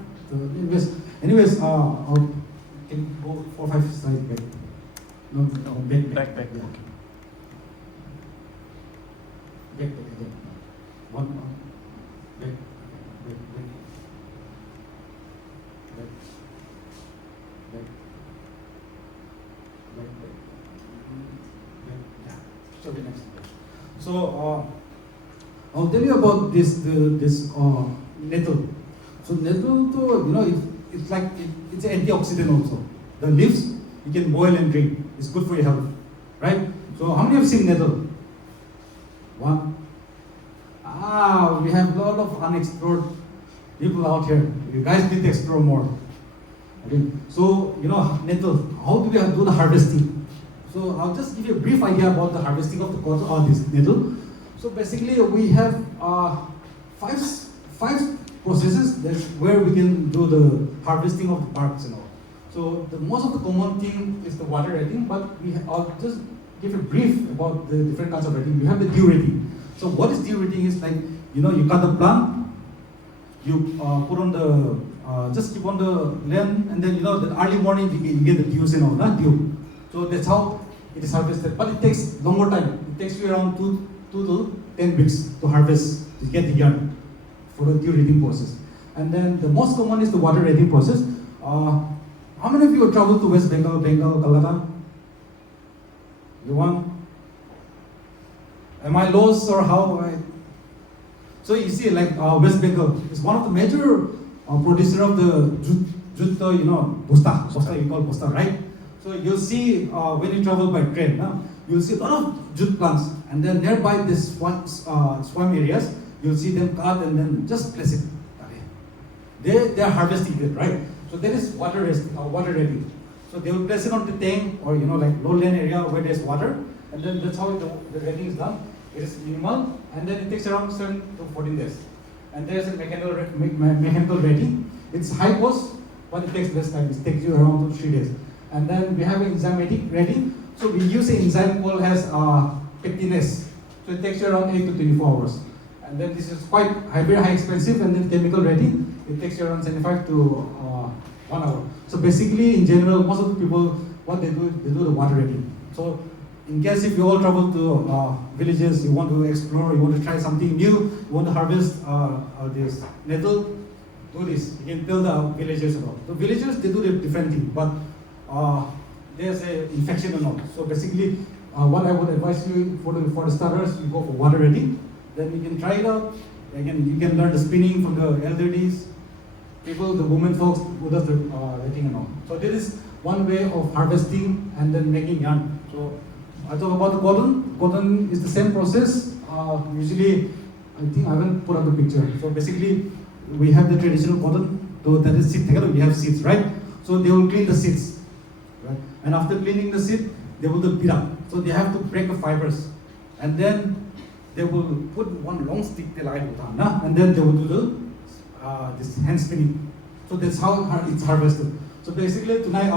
Anyways, can go 4 or 5 slides back. No, back. Back. Yeah. Okay. Back again. One more. Back, back, back. Back. Back. Back, back. Back. Yeah. So the next. So I'll tell you about this nettle. So nettle, it's like it's an antioxidant also. The leaves you can boil and drink. It's good for your health, right? So how many have seen nettle? One. We have a lot of unexplored people out here. You guys need to explore more. Okay. So nettle. How do we do the harvesting? So I'll just give you a brief idea about the harvesting of the cotton or this nettle. So basically, we have five processes that's where we can do the harvesting of the barks and all. So the most of the common thing is the water retting, but I'll just give a brief about the different kinds of retting. We have the dew retting. So what is dew retting is like, you cut the plant, you put on the, just keep on the land, and then the early morning you get the dews and all, not dew. So that's how it is harvested, but it takes longer time. It takes you around 2 to 10 weeks to harvest, to get the yarn for the dew retting process. And then the most common is the water retting process. How many of you have traveled to West Bengal, Kolkata? You want? Am I lost or how? So you see, like West Bengal is one of the major producer of the jute, bosta, you call bosta, right? So you'll see when you travel by train, you'll see a lot of jute plants, and then nearby this swamp areas, you'll see them cut and then just place it. They are harvesting it, right? So there is water ready. So they will place it on the tank or like lowland area where there's water, and then that's how the redding is done. It is minimal, and then it takes around 7 to 14 days. And there's a mechanical redding. It's high cost, but it takes less time. It takes you around 2 to 3 days. And then we have an enzymatic redding. So we use an enzyme called as pectinase. So it takes you around 8 to 24 hours. And then this is quite very high expensive, and then chemical redding, it takes you around 75 to 1 hour. So basically, in general, most of the people, what they do the water redding. So in case if you all travel to villages, you want to explore, you want to try something new, you want to harvest this nettle, do this. You can tell the villagers about. The villagers, they do the different thing, but there's an infection and all. So basically, what I would advise you for the starters, you go for water redding. Then you can try it out. Again, you can learn the spinning from the elderlies, people, the women folks who does the retting and all. So this is one way of harvesting and then making yarn. So I talk about the cotton. Cotton is the same process. Usually, I think I haven't put up the picture. So basically, we have the traditional cotton. So that is seed. We have seeds, right? So they will clean the seeds, right? And after cleaning the seed, they will do beat up. So they have to break the fibers, and then they will put one long stick, and then they will do this hand spinning. So that's how it's harvested. So basically tonight,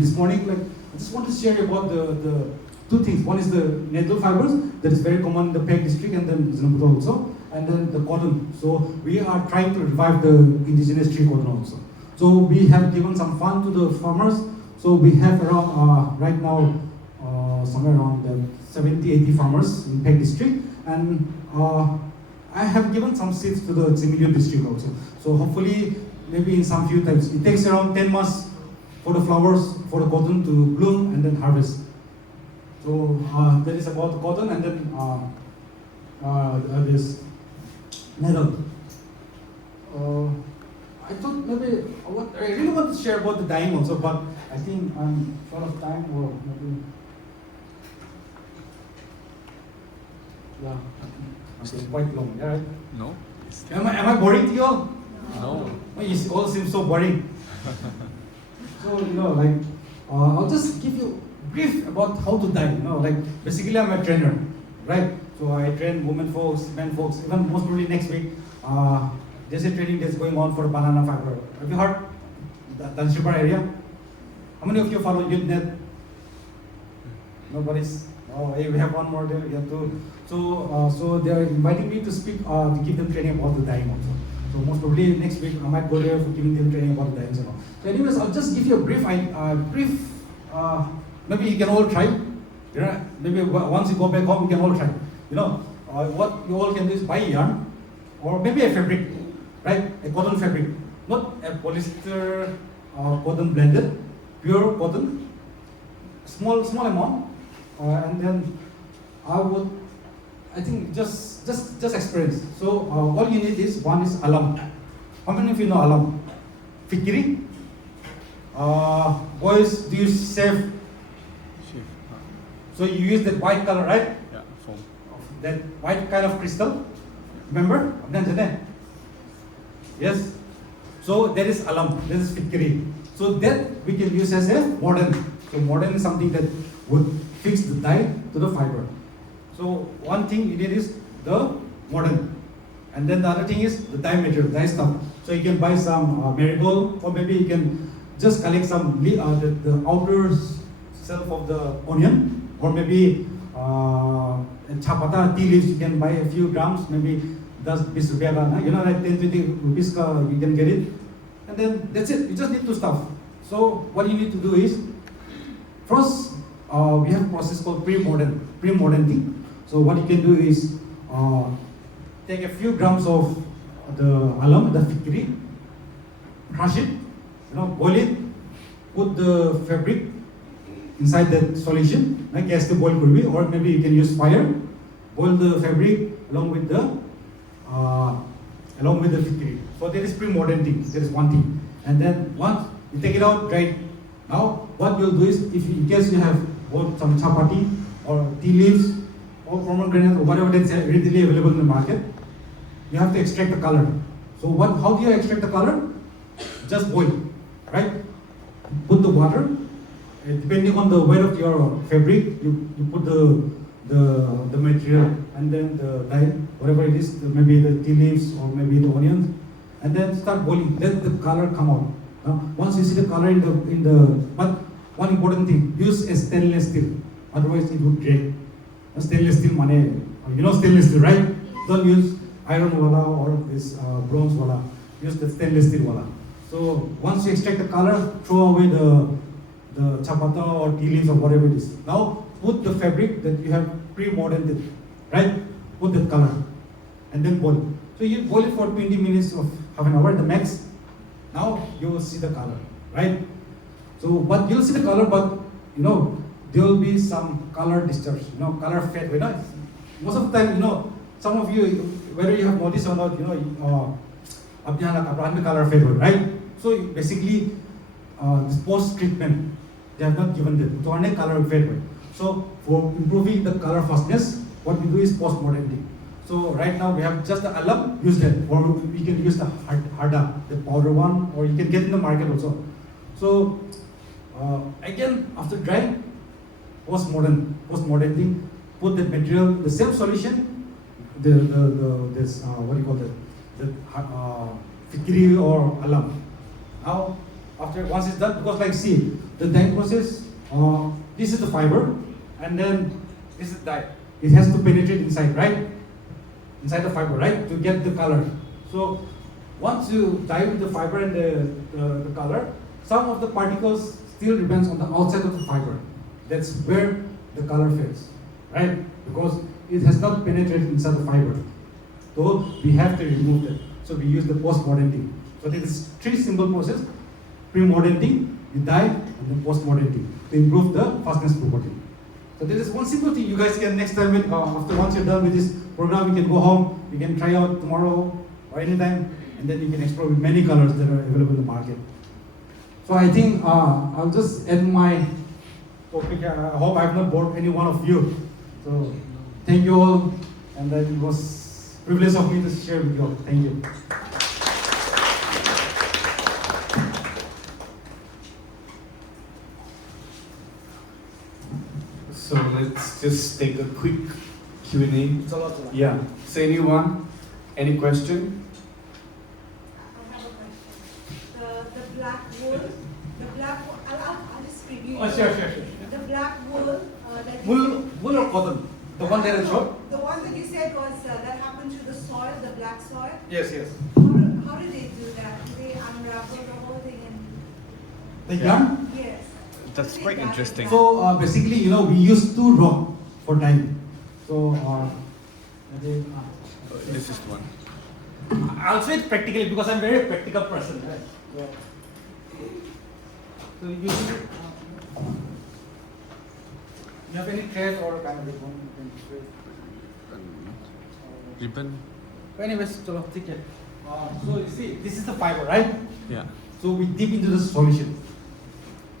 this morning, I just want to share about the two things. One is the nettle fibers that is very common in the Peg district, and then Zenobut also, and then the cotton. So we are trying to revive the indigenous tree cotton also. So we have given some fund to the farmers. So we have around right now somewhere around 70-80 farmers in Peg district, and I have given some seeds to the Zenobut district also. So hopefully, maybe in some few times, it takes around 10 months for the flowers, for the cotton to bloom and then harvest. So that is about the cotton, and then this nettle. I thought maybe I really want to share about the dyeing also, but I think I'm short of time, or maybe. Yeah, okay, quite long, yeah, right? No. Am I boring to you all? No. You all seem so boring. So, I'll just give you brief about how to dye. Basically I'm a trainer, right? So I train women folks, men folks, even most probably next week, there's a training that's going on for banana fiber. Have you heard? The Danshipar area? How many of you follow UNET? Nobody's? Oh, hey, we have one more there, we have two. So they are inviting me to speak, to give them training about the dyeing also. So most probably next week I might go there for giving them training about the dyeing and all. So anyways, I'll just give you a brief, maybe you can all try. Maybe once you go back home, you can all try. what you all can do is buy yarn, or maybe a fabric, right? A cotton fabric, not a polyester cotton blended, pure cotton, small amount, and then I think just experience. So all you need is one is alam. How many of you know alam? Fikiri. Boys, do you save? So you use that white color, right? Yeah, foam. That white kind of crystal. Remember? Yes. So that is alam. That is fikiri. So that we can use as a modern. So modern is something that would fix the dye to the fiber. So one thing you need is the modern, and then the other thing is the dye material, dye stuff. So you can buy some marigold, or maybe you can just collect some the outer self of the onion, or maybe chapata, tea leaves. You can buy a few grams, maybe 10-20 rupiah ka, you know, like 10-20 rupees ka, you can get it, and then that's it. You just need two stuff. So what you need to do is first we have a process called pre-moderning. So what you can do is take a few grams of the alam, the fikri, crush it, boil it, put the fabric inside that solution, like as the boil could be, or maybe you can use fire, boil the fabric along with the fikri. So that is pre-modern thing. That is one thing. And then once you take it out, dry it. Now what you'll do is, if in case you have bought some chapati or tea leaves or pomegranate or whatever that's readily available in the market, you have to extract the color. So how do you extract the color? Just boil, right? Put the water, depending on the weight of your fabric, you put the material, and then the dye, whatever it is, maybe the tea leaves or maybe the onions, and then start boiling. Let the color come out. Once you see the color but one important thing, use a stainless steel, otherwise it would break. Stainless steel money, you know stainless steel, right? Don't use iron wala or this bronze wala. Use the stainless steel wala. So once you extract the color, throw away the chapata or tea leaves or whatever it is. Now put the fabric that you have pre-moderned, right? Put that color and then boil. So you boil it for 20 minutes of half an hour, the max. Now you will see the color, right? So, but you'll see the color, but there will be some color disturbs, color fade. Most of the time, some of you, whether you have noticed or not, color fade, right? So basically, this post-treatment, they have not given the color fade. So for improving the color fastness, what we do is post-modernity. So right now we have just the alam, use that, or we can use the harda, the powder one, or you can get in the market also. So again, after drying, post-modern thing, put that material, the same solution, this what do you call that, the fikri or alam. Now, once it's done, because like see, the dyeing process, this is the fiber, and then this is dye. It has to penetrate inside, right? Inside the fiber, right? To get the color. So once you dye with the fiber and the color, some of the particles still remains on the outside of the fiber. That's where the color fades, right? Because it has not penetrated inside the fiber. So we have to remove that. So we use the post-modern thing. So there is three simple process: pre-modern thing, you dye, and then post-modern thing to improve the fastness property. So there is one simple thing you guys can next time, once you're done with this program, you can go home, you can try out tomorrow or anytime, and then you can explore with many colors that are available in the market. So I think I'll just end my topic. I hope I have not bored any one of you. So thank you all, and that it was a privilege of me to share with you all. Thank you. So let's just take a quick Q&A. It's a lot. Yeah. So anyone, any question? I have a question. The black wool, I'll just preview. Oh, sure. The black wool. That Wool or cotton? The one that is short? The one that you said was that happened to the soil, the black soil. Yes. How did they do that? Did they unravel the whole thing The yarn? Yes. That's quite interesting. So basically, we use two rock for dyeing. So This is the one. I'll say it practically because I'm a very practical person. Right? So usually, you have any thread or kind of ribbon? Ribbon. Anyways, so take it. So you see, this is the fiber, right? Yeah. So we dip into the solution.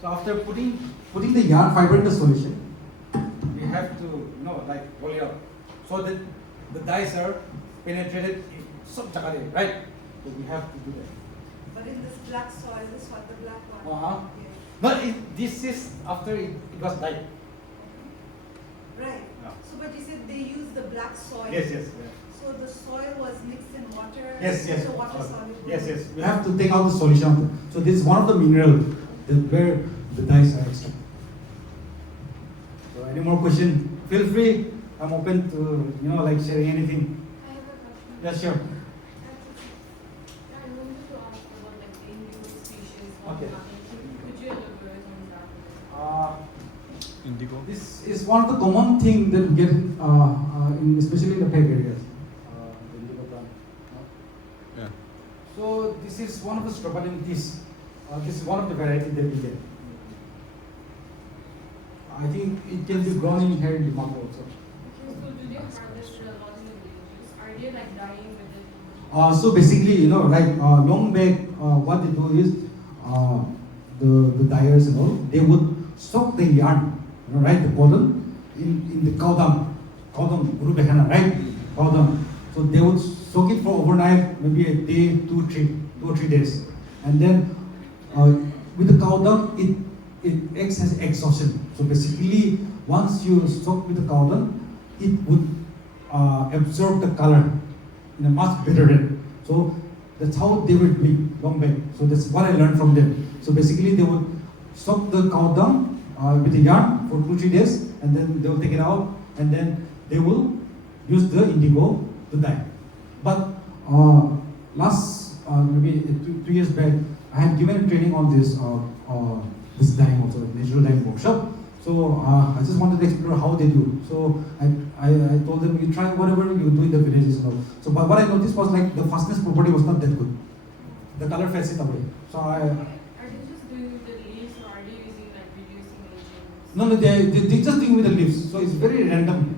So after putting the yarn fiber in the solution, we have to like roll it up so that the dyes are penetrated in some chakade, right? So we have to do that. But in this black soil, this one, the black one. Yes. But this is after it was dyed. Right. Yeah. So, but you said they use the black soil. Yes. So the soil was mixed in water. Yes. So water soluble. Yes. We have to take out the solution. So this is one of the minerals where the dyes are extracted. So any more question? Feel free. I'm open to like sharing anything. I have a question. Yeah, sure. I wanted to ask about like indigenous species. Okay. Could you elaborate on that? Indigo. This is one of the common thing that we get especially in the peg areas. The indigo plant. Yeah. So this is one of the strophanthis. This is one of the varieties that we get. I think it can be grown in here in Dimapur also. Okay, so do they harvest a lot in the villages? Are they like dying with it? So basically, like long back, what they do is the dyers and all, they would soak the yarn, right, the cotton in the cow dung, right, cow dung. So they would soak it for overnight, maybe a day, 2 or 3 days, and then with the cow dung, it acts as exhaustion. So basically, once you soak with the cow dung, it would absorb the color in a much better rate. So that's how they would be long back. So that's what I learned from them. So basically, they would soak the cow dung with the yarn for 2-3 days, and then they will take it out, and then they will use the indigo to dye. But last maybe 2 years back, I had given a training on this this dyeing also, natural dyeing workshop. So I just wanted to explore how they do. So I told them, you try whatever you do in the villages and all. So but what I noticed was like the fastness property was not that good. The color fades away. So Are they just doing with the leaves, or are they using like reducing agents? no, they just doing with the leaves. So it's very random.